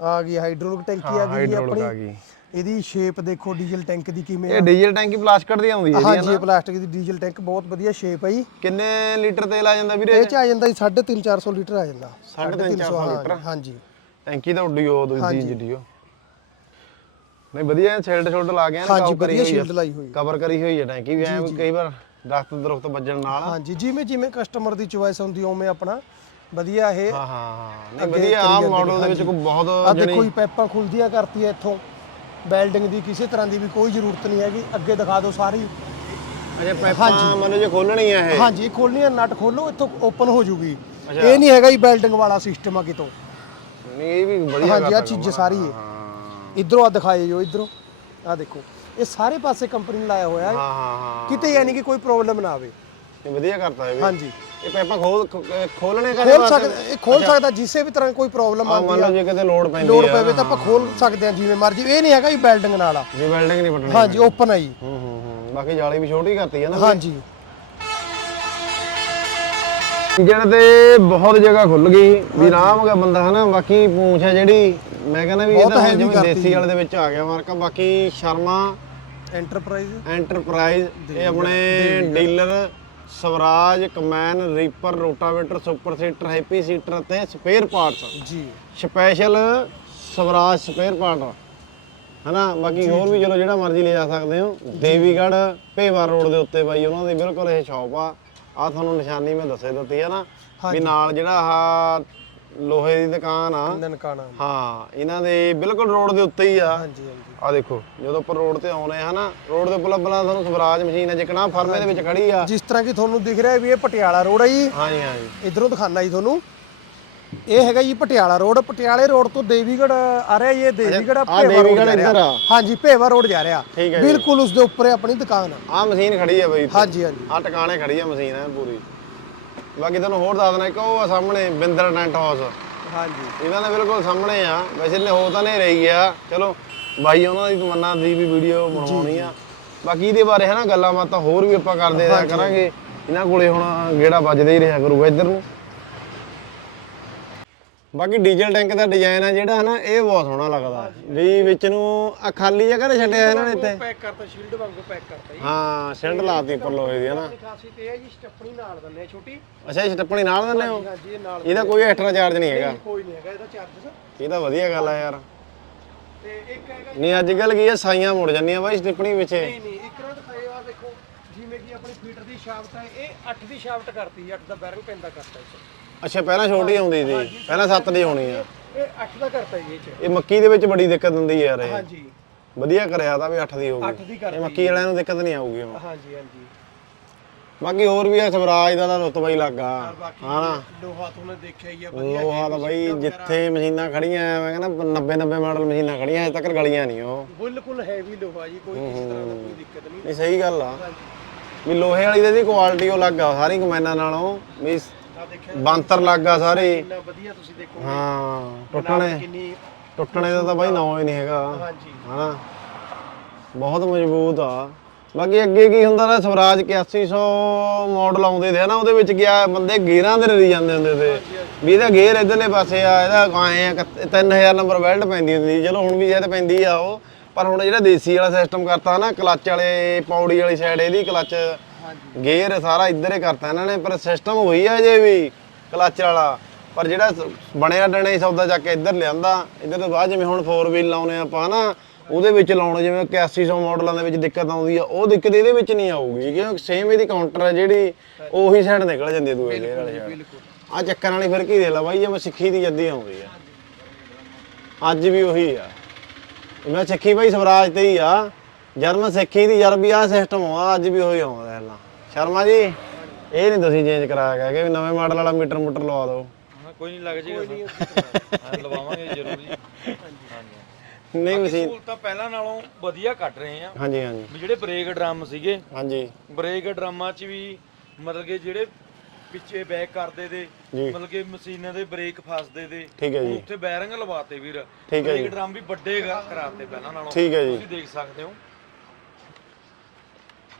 S2: ਆ ਗਈ ਹਾਈਡ੍ਰੋਲਿਕ ਟੈਂਕੀ ਆ ਗਈ ਜੀ
S1: ਹਾਈਡ੍ਰੋਲਿਕ ਆ
S2: ਆਪਣੀ
S1: ਗਈ।
S2: ਇਹਦੀ ਸ਼ੇਪ ਦੇਖੋ ਡੀਜ਼ਲ ਟੈਂਕ ਦੀ ਕਿਵੇਂ
S1: ਇਹ ਡੀਜ਼ਲ ਟੈਂਕੀ ਪਲਾਸਟਿਕ ਦੀ ਆਉਂਦੀ ਹੈ ਜੀ
S2: ਹਾਂਜੀ ਇਹ ਪਲਾਸਟਿਕ ਦੀ ਡੀਜ਼ਲ ਟੈਂਕ ਬਹੁਤ ਵਧੀਆ ਸ਼ੇਪ ਹੈ ਜੀ।
S1: ਕਿੰਨੇ ਲੀਟਰ ਤੇਲ ਆ ਜਾਂਦਾ ਵੀਰੇ
S2: ਇਹ ਚ ਆ ਜਾਂਦਾ ਜੀ 3.5 400 ਲੀਟਰ ਆ ਜਾਂਦਾ।
S1: 350 400
S2: ਹਾਂ,
S1: ਲੀਟਰ?
S2: ਹਾਂਜੀ।
S1: ਟੈਂਕੀ ਤਾਂ ਉੱਡੀ ਉਹ ਦੂਜੀ ਜਿਹੜੀ ਉਹ। ਨਹੀਂ ਵਧੀਆ ਸ਼ੈਲਡ ਸ਼ੋਲਡ ਲਾ ਕੇ
S2: ਹਾਂਜੀ ਵਧੀਆ ਸ਼ੀਲਡ ਲਾਈ ਹੋਈ
S1: ਕਵਰ ਕਰੀ ਹੋਈ ਹੈ। ਟੈਂਕੀ ਵੀ ਐ ਕਈ ਵਾਰ ਦਰਖਤ ਦਰਖਤ ਵੱਜਣ ਨਾਲ।
S2: ਹਾਂਜੀ ਜਿਵੇਂ ਜਿਵੇਂ ਕਸਟਮਰ ਦੀ ਚੁਆਇਸ ਹੁੰਦੀ ਉਵੇਂ ਆਪਣਾ ਵਧੀਆ ਇਹ
S1: ਹਾਂ ਹਾਂ ਨਹੀਂ ਵਧੀਆ ਆ ਮਾਡਲ ਦੇ ਵਿੱਚ ਕੋਈ ਬਹੁਤ
S2: ਆ ਦੇਖੋ ਜੀ ਪੈਪਾਂ ਖੁੱਲਦੀਆਂ ਕਰਤੀ ਐ ਇੱਥੋਂ। ਵੈਲਡਿੰਗ ਦੀ ਕਿਸੇ ਤਰ੍ਹਾਂ ਦੀ ਵੀ ਕੋਈ ਜ਼ਰੂਰਤ ਨਹੀਂ ਹੈਗੀ। ਅੱਗੇ ਦਿਖਾ ਦਿਓ ਸਾਰੀ।
S1: ਅਜੇ ਪੈਪਾਂ ਮੰਨੋ ਜੇ ਖੋਲਣੀ ਆ ਇਹ।
S2: ਹਾਂਜੀ ਖੋਲਣੀ ਹੈ ਨਟ ਖੋਲੋ ਇੱਥੋਂ ਓਪਨ ਹੋ ਜੂਗੀ। ਇਹ ਨਹੀਂ ਹੈਗਾ ਜੀ ਵੈਲਡਿੰਗ ਵਾਲਾ ਸਿਸਟਮ ਆ ਕਿਤੋਂ।
S1: ਨਹੀਂ ਇਹ ਵੀ ਵਧੀਆ
S2: ਹਾਂਜੀ ਆ।
S1: ਕਰਤਾ
S2: ਚੀਜ਼। ਸਾਰੀ ਹੈ
S1: ਹਾਂ।
S2: ਇਧਰੋਂ ਆ ਦਿਖਾਏ ਜੋ ਇਧਰੋਂ। ਆ ਦੇਖੋ ਇਹ ਸਾਰੇ ਪਾਸੇ ਕੰਪਨੀ ਨੇ ਲਾਇਆ ਹੋਇਆ ਹੈ।
S1: ਹਾਂ ਹਾਂ ਹਾਂ।
S2: ਕਿਤੇ ਯਾਨੀ ਕਿ ਕੋਈ ਪ੍ਰੋਬਲਮ ਨਾ ਆਵੇ।
S1: ਇਹ ਵਧੀਆ ਕਰਤਾ ਇਹ ਵੀ।
S2: ਹਾਂਜੀ।
S1: ਇਹ ਪੈਪਾਂ ਖੋਲ ਖੋਲਣੇ ਕਦੇ
S2: ਖੋਲ ਸਕਦਾ ਇਹ ਖੋਲ ਸਕਦਾ ਜਿਸੇ ਵੀ ਤਰ੍ਹਾਂ ਕੋਈ ਪ੍ਰੋਬਲਮ
S1: ਆ
S2: ਆਉਂਦੀ
S1: ਮੰਨ
S2: ਆ।
S1: ਲਓ ਜੇ ਕਿਤੇ ਲੋਡ ਪੈਂਦੀ
S2: ਲੋਡ
S1: ਆ।
S2: ਪਵੇ ਤਾਂ ਆਪਾਂ ਖੋਲ ਸਕਦੇ ਹਾਂ ਜਿਵੇਂ ਮਰਜ਼ੀ। ਇਹ ਨਹੀਂ ਹੈਗਾ ਜੀ ਵੈਲਡਿੰਗ ਨਾਲ ਆ।
S1: ਜੇ ਵੈਲਡਿੰਗ ਨਹੀਂ ਪਟਣੀ
S2: ਹਾਂਜੀ ਓਪਨ ਹੈ ਜੀ।
S1: ਹੂੰ ਹੂੰ ਹੂੰ। ਬਾਕੀ ਜਾਲੀ ਵੀ ਛੋਟੀ ਕਰਤੀ ਹੈ ਨਾ
S2: ਹਾਂਜੀ।
S1: ਇੰਜਣ ਤੇ ਬਹੁਤ ਜਗ੍ਹਾ ਖੁੱਲ ਗਈ। ਵੀ ਆਰਾਮ ਦਾ ਬੰਦਾ ਹਨਾ। ਬਾਕੀ ਪੂੰਛ ਹੈ ਜਿਹੜੀ ਮੈਂ ਕਹਿੰਦਾ ਵੀ
S2: ਬਹੁਤ
S1: ਇਹਦਾ
S2: heavy
S1: ਜਿਵੇਂ
S2: ਕਰਤੀ
S1: ਦੇਸੀ ਵਾਲੇ ਦੇ ਵਿੱਚ ਆ ਗਿਆ ਮਾਰਕਾ ਬਾਕੀ ਸ਼ਰਮਾ
S2: ਐਂਟਰਪ੍ਰਾਈਜ਼
S1: ਐਂਟਰਪ੍ਰਾਈਜ਼ ਇਹ ਆਪਣੇ dealer Swaraj combine reaper rotavator super seeder happy seeder ਅਤੇ ਸਪੇਅਰ ਪਾਰਟਸ।
S2: ਜੀ।
S1: ਸਪੈਸ਼ਲ ਸਵਰਾਜ ਸਪੇਅਰ ਪਾਰਟ ਹਨਾ? ਬਾਕੀ ਹੋਰ ਵੀ ਚਲੋ ਜਿਹੜਾ ਮਰਜ਼ੀ ਲੈ ਜਾ ਸਕਦੇ ਹੋ। ਦੇਵੀਗੜ੍ਹ ਭੇਵਾ ਰੋਡ ਦੇ ਉੱਤੇ ਬਾਈ ਉਹਨਾਂ ਦੀ ਬਿਲਕੁਲ ਇਹ ਸ਼ਾਪ ਆ। ਆ ਤੁਹਾਨੂੰ ਨਿਸ਼ਾਨੀ ਮੈਂ ਦੱਸੇ ਦਿੱਤੀ ਹੈ ਨਾ ਵੀ ਨਾਲ ਜਿਹੜਾ ਆਹ ਲੋਹੇ ਦੀ ਦੁਕਾਨ ਆ।
S2: ਨਨਕਾਣਾ।
S1: ਹਾਂ ਇਹਨਾਂ ਦੇ ਬਿਲਕੁਲ ਰੋਡ ਦੇ ਉੱਤੇ ਹੀ ਆ।
S2: ਹਾਂਜੀ।
S1: ਆ ਦੇਖੋ ਜਦੋਂ ਆਪਾਂ ਰੋਡ ਤੇ ਆਉਨੇ ਆ ਹਨਾ ਰੋਡ ਦੇ ਉੱਪਰ ਬਲਾ ਤੁਹਾਨੂੰ ਸਵਰਾਜ ਮਸ਼ੀਨ ਹੈ ਜਿਕਣਾ ਫਰਮੇ ਦੇ ਵਿੱਚ ਖੜੀ ਆ।
S2: ਜਿਸ ਤਰ੍ਹਾਂ ਕਿ ਤੁਹਾਨੂੰ ਦਿਖ ਰਿਹਾ ਵੀ ਇਹ ਪਟਿਆਲਾ ਰੋਡ ਹੈ ਜੀ।
S1: ਹਾਂਜੀ ਹਾਂਜੀ।
S2: ਇਧਰੋਂ ਦਿਖਾਣਾ ਜੀ ਤੁਹਾਨੂੰ। ਇਹ ਹੈਗਾ ਜੀ ਪਟਿਆਲਾ ਰੋਡ। ਪਟਿਆਲੇ ਰੋਡ ਤੋਂ ਦੇਵੀਗੜ੍ਹ ਆ ਰਿਹਾ ਇਹ
S1: ਇੱਧਰ ਆ।
S2: ਹਾਂਜੀ ਭੇਵਾ ਰੋਡ ਜਾ ਰਿਹਾ। ਬਿਲਕੁਲ ਉਸ ਦੇ ਉੱਪਰ ਆਪਣੀ ਦੁਕਾਨ। ਆ
S1: ਆ ਮਸ਼ੀਨ ਖੜੀ ਆ ਬਈ
S2: ਹਾਂਜੀ ਹਾਂਜੀ।
S1: ਆ ਟਿਕਾਣੇ ਖੜੀ ਆ ਮਸ਼ੀਨ ਹੈ ਪੂਰੀ। ਬਾਕੀ ਤੁਹਾਨੂੰ ਹੋਰ ਦੱਸ ਦੇਣਾ ਇੱਕ ਉਹ ਆ ਸਾਹਮਣੇ ਬਿੰਦਰ ਟੈਂਟ ਹਾਊਸ।
S2: ਹਾਂਜੀ।
S1: ਇਹਨਾਂ ਦੇ ਬਿਲਕੁਲ ਸਾਹਮਣੇ ਆ। ਵੈਸੇ ਨੇ ਹੋ ਤਾਂ ਨਹੀਂ ਰਹੀ ਗਿਆ ਚਲੋ ਬਾਈ ਉਹਨਾਂ ਦੀ ਤਮੰਨਾ ਦੀ ਵੀ ਵੀਡੀਓ ਬਣਾਉਣੀ ਆ। ਬਾਕੀ ਇਹਦੇ ਬਾਰੇ ਹੈ ਨਾ ਗੱਲਾਂ ਬਾਤਾਂ ਹੋਰ ਵੀ ਆਪਾਂ ਕਰਦੇ ਰਿਹਾ ਕਰਾਂਗੇ। ਇਹਨਾਂ ਕੋਲੇ ਹੁਣ ਗੇੜਾ ਵੱਜਦਾ ਹੀ ਰਿਹਾ ਕਰੂਗਾ ਇੱਧਰ ਨੂੰ। ਬਾਕੀ ਡੀਜ਼ਲ ਟੈਂਕ ਦਾ ਡਿਜ਼ਾਈਨ ਆ ਜਿਹੜਾ ਹਨਾ ਇਹ ਬਹੁਤ ਸੋਹਣਾ ਲੱਗਦਾ। ਵੀ ਵਿੱਚ ਨੂੰ ਆ ਖਾਲੀ ਜਗ੍ਹਾ ਤੇ ਛੱਡਿਆ ਇਹਨਾਂ ਨੇ ਇੱਥੇ।
S2: ਪੈਕ ਕਰਤਾ ਸ਼ੀਲਡ ਵਾਂਗੂ ਪੈਕ ਕਰਤਾ ਜੀ।
S1: ਹਾਂ ਸਿਲਡ ਲਾਤੀ ਉੱਪਰ ਲੋਹੇ ਦੀ ਹਨਾ।
S2: ਖਾਸੀ ਤੇ ਹੈ ਜੀ ਸਟੱਪਣੀ ਨਾਲ ਦਿੰਦੇ ਆ ਛੋਟੀ।
S1: ਅੱਛਾ ਇਹ ਸਟੱਪਣੀ ਨਾਲ ਦਿੰਦੇ ਹੋ? ਇਹਦਾ ਕੋਈ ਐਕਸਟਰਾ ਚਾਰਜ ਨਹੀਂ ਹੈਗਾ।
S2: ਕੋਈ ਨਹੀਂ ਹੈਗਾ ਇਹਦਾ ਚਾਰਜਸ
S1: ਇਹ ਤਾਂ ਵਧੀਆ ਗੱਲ ਆ ਯਾਰ।
S2: ਤੇ ਇੱਕ ਹੈਗਾ
S1: ਨਹੀਂ ਅੱਜ ਕੱਲ ਕੀ ਆ ਸਾਈਆਂ ਮੁੜ ਜਾਂਦੀਆਂ ਬਾਈ ਸਟਿੱਪਣੀ ਵਿੱਚ
S2: ਨਹੀਂ ਨਹੀਂ ਇੱਕ ਨਾ ਦਿਖਾਏ ਆ ਦੇਖੋ ਜਿਵੇਂ ਕਿ ਆਪਣੀ ਫੀਟਰ ਦੀ ਸ਼ਾਫਟ ਹੈ ਇਹ 8 ਦੀ ਸ਼ਾਫਟ ਕਰਤੀ 8 ਦਾ ਬੈਰਲ ਪੈਂਦਾ ਕਰਤਾ ਇਸ।
S1: ਅੱਛਾ ਪਹਿਲਾਂ ਛੋਟੀ ਆਉਂਦੀ ਸੀ ਪਹਿਲਾਂ 7 ਦੀ ਆਉਣੀ ਆ।
S2: ਇਹ 8 ਦਾ ਕਰਤਾ ਜੀ ਇਹ ਚ।
S1: ਇਹ ਮੱਕੀ ਦੇ ਵਿੱਚ ਬੜੀ ਦਿੱਕਤ ਹੁੰਦੀ ਹੈ ਯਾਰ ਇਹ।
S2: ਹਾਂਜੀ।
S1: ਵਧੀਆ ਕਰਿਆ ਤਾਂ ਵੀ 8 ਦੀ
S2: 8
S1: ਹੋਊਗੀ
S2: ਦੀ
S1: ਇਹ
S2: ਕਰਤੀ
S1: ਮੱਕੀ ਵਾਲਿਆਂ ਨੂੰ ਦਿੱਕਤ ਨਹੀਂ ਆਊਗੀ ਹੁਣ।
S2: ਹਾਂਜੀ ਹਾਂਜੀ।
S1: ਬਾਕੀ ਹੋਰ ਵੀ ਆ ਸਵਰਾਜ ਦਾ ਤਾਂ ਰੁਤਬਾ ਹੀ ਲੱਗਾ। ਹਾਂ
S2: ਲੋਹਾ ਤੁਹਾਨੂੰ ਦੇਖਿਆ ਹੀ ਆ ਵਧੀਆ
S1: ਲੋਹਾ ਤਾਂ ਬਾਈ ਜਿੱਥੇ ਮਸ਼ੀਨਾਂ ਖੜੀਆਂ ਮੈਂ ਕਹਿੰਦਾ 90 90 ਮਾਡਲ ਮਸ਼ੀਨਾਂ ਖੜੀਆਂ ਹਜੇ ਤੱਕ ਗਲੀਆਂ ਨਹੀਂ ਉਹ।
S2: ਬਿਲਕੁਲ ਹੈਵੀ ਲੋਹਾ ਜੀ ਕੋਈ ਕਿਸੇ ਤਰ੍ਹਾਂ ਦਾ ਕੋਈ ਦਿੱਕਤ ਨਹੀਂ।
S1: ਨਹੀਂ ਸਹੀ ਗੱਲ ਆ। ਵੀ ਲੋਹੇ ਵਾਲੀ ਦੀ ਕੁਆਲਿਟੀ ਉਹ ਲੱਗਾ ਸਾਰੀ ਕਮੈਨਾਂ ਨਾਲੋਂ। ਵੀ ਬੰਤਰ ਲੱਗਾ ਸਾਰੇ।
S2: ਵਧੀਆ ਤੁਸੀਂ
S1: ਹਾਂ ਟੁੱਟਣੇ। ਟੁੱਟਣੇ ਦਾ ਤਾਂ ਬਾਈ ਨਾਂ ਹੀ ਨਹੀਂ ਹੈਗਾ।
S2: ਹਾਂਜੀ।
S1: ਹਨਾ ਬਹੁਤ ਮਜ਼ਬੂਤ ਆ। ਬਾਕੀ ਅੱਗੇ ਕੀ ਹੁੰਦਾ ਨਾ ਸਵਰਾਜ 8100 ਮਾਡਲ ਆਉਂਦੇ ਤੇ ਹਨਾ ਉਹਦੇ ਵਿੱਚ ਗਿਆ ਬੰਦੇ ਗੇਅਰਾਂ ਦੇ ਰਲੀ ਜਾਂਦੇ ਹੁੰਦੇ ਤੇ। ਵੀ ਇਹਦਾ ਗੇਅਰ ਇਧਰਲੇ ਪਾਸੇ ਆ ਇਹਦਾ ਆਏ ਆ 3000 ਨੰਬਰ ਬੈਲਟ ਪੈਂਦੀ ਹੁੰਦੀ। ਚਲੋ ਹੁਣ ਵੀ ਇਹ ਤਾਂ ਪੈਂਦੀ ਆ ਉਹ ਪਰ ਹੁਣ ਜਿਹੜਾ ਦੇਸੀ ਵਾਲਾ ਸਿਸਟਮ ਕਰਤਾ ਨਾ ਕਲੱਚ ਵਾਲੇ ਪੌੜੀ ਵਾਲੀ ਸਾਈਡ ਇਹਦੀ ਕਲੱਚ ਗੇਅਰ ਸਾਰਾ ਇੱਧਰ ਹੀ ਕਰਤਾ ਇਹਨਾਂ ਨੇ ਪਰ ਸਿਸਟਮ ਉਹੀ ਆ ਜੇ ਵੀ ਕਲੱਚ ਵਾਲਾ। ਪਰ ਜਿਹੜਾ ਬਣਿਆ ਡਣਾ ਸੌਦਾ ਚੱਕ ਕੇ ਇੱਧਰ ਲਿਆਂਦਾ ਇੱਧਰ ਤੋਂ ਬਾਅਦ ਜਿਵੇਂ ਹੁਣ 4 ਵੀਲ ਲਾਉਨੇ ਆਪਾਂ ਨਾ ਉਹਦੇ ਵਿੱਚ ਲਾਉਣੇ, ਜਿਵੇਂ 8100 ਮਾਡਲਾਂ ਦੇ ਵਿੱਚ ਦਿੱਕਤ ਆਉਂਦੀ ਆ, ਉਹ ਦਿੱਕਤ ਇਹਦੇ ਵਿੱਚ ਨਹੀਂ ਆਊਗੀ, ਕਿਉਂਕਿ ਸੇਮ ਇਹਦੀ ਕਾਊਂਟਰ ਹੈ ਜਿਹੜੀ, ਉਹੀ ਸਾਈਡ ਨਿਕਲ ਜਾਂਦੀ ਹੈ ਦੂਏ ਗੇਅਰ ਵਾਲੀ ਆ ਚੱਕਰ ਵਾਲੀ ਫਿਰ ਕੀ ਦੇ ਲਾ ਬਾਈ ਇਹ ਸਿੱਖੀ ਦੀ ਜੱਦੀ ਆਉਂਦੀ ਆ। ਅੱਜ ਵੀ ਉਹੀ ਆ। ਮੈਂ ਸਿੱਖੀ ਬਾਈ ਸਵਰਾਜ ਤੇ ਹੀ ਆ। ਜਦ ਮੈਂ ਸਿੱਖੀ ਦੀ, ਯਾਰ ਵੀ ਆਹ ਸਿਸਟਮ ਆ, ਅੱਜ ਵੀ ਹੋਈ ਆਉਂਦਾ ਇਹਨਾਂ ਸ਼ਰਮਾ ਜੀ, ਇਹ ਨਹੀਂ ਤੁਸੀਂ ਚੇਂਜ ਕਰਾਇਆ ਕਹਿ ਕੇ ਨਵੇਂ ਮਾਡਲ ਵਾਲਾ ਮੀਟਰ ਮੂਟਰ ਲਵਾ ਦਿਓ।
S3: ਕੋਈ ਨਹੀਂ, ਲੱਗ ਜੇਗਾ ਲਵਾਵਾਂਗੇ ਜ਼ਰੂਰ ਜੀ। ਹਾਂਜੀ।
S1: ਨਹੀਂ ਮਸ਼ੀਨ
S3: ਸਹੂਲਤਾਂ ਪਹਿਲਾਂ ਨਾਲੋਂ ਵਧੀਆ ਕੱਢ ਰਹੇ ਆ।
S1: ਹਾਂਜੀ ਹਾਂਜੀ।
S3: ਵੀ ਜਿਹੜੇ ਬ੍ਰੇਕ ਡਰਮ ਸੀਗੇ
S1: ਹਾਂਜੀ।
S3: ਬ੍ਰੇਕ ਡਰਮਾਂ 'ਚ ਵੀ ਮਤਲਬ ਕਿ ਜਿਹੜੇ ਪਿੱਛੇ ਬੈਕ ਕਰਦੇ ਦੇ
S1: ਜੀ।
S3: ਮਤਲਬ ਕਿ ਮਸ਼ੀਨਾਂ ਦੇ ਬ੍ਰੇਕ ਫਸਦੇ ਦੇ
S1: ਠੀਕ ਹੈ ਜੀ।
S3: ਉੱਥੇ ਬੈਰਿੰਗ ਲਵਾਤੇ ਵੀਰ।
S1: ਠੀਕ ਹੈ
S3: ਬ੍ਰੇਕ ਡਰਮ ਵੀ ਵੱਡੇ ਗਾ- ਕਰਾਤੇ ਪਹਿਲਾਂ ਨਾਲੋਂ।
S1: ਠੀਕ ਹੈ ਜੀ।
S3: ਤੁਸੀਂ ਦੇਖ ਸਕਦੇ ਹੋ।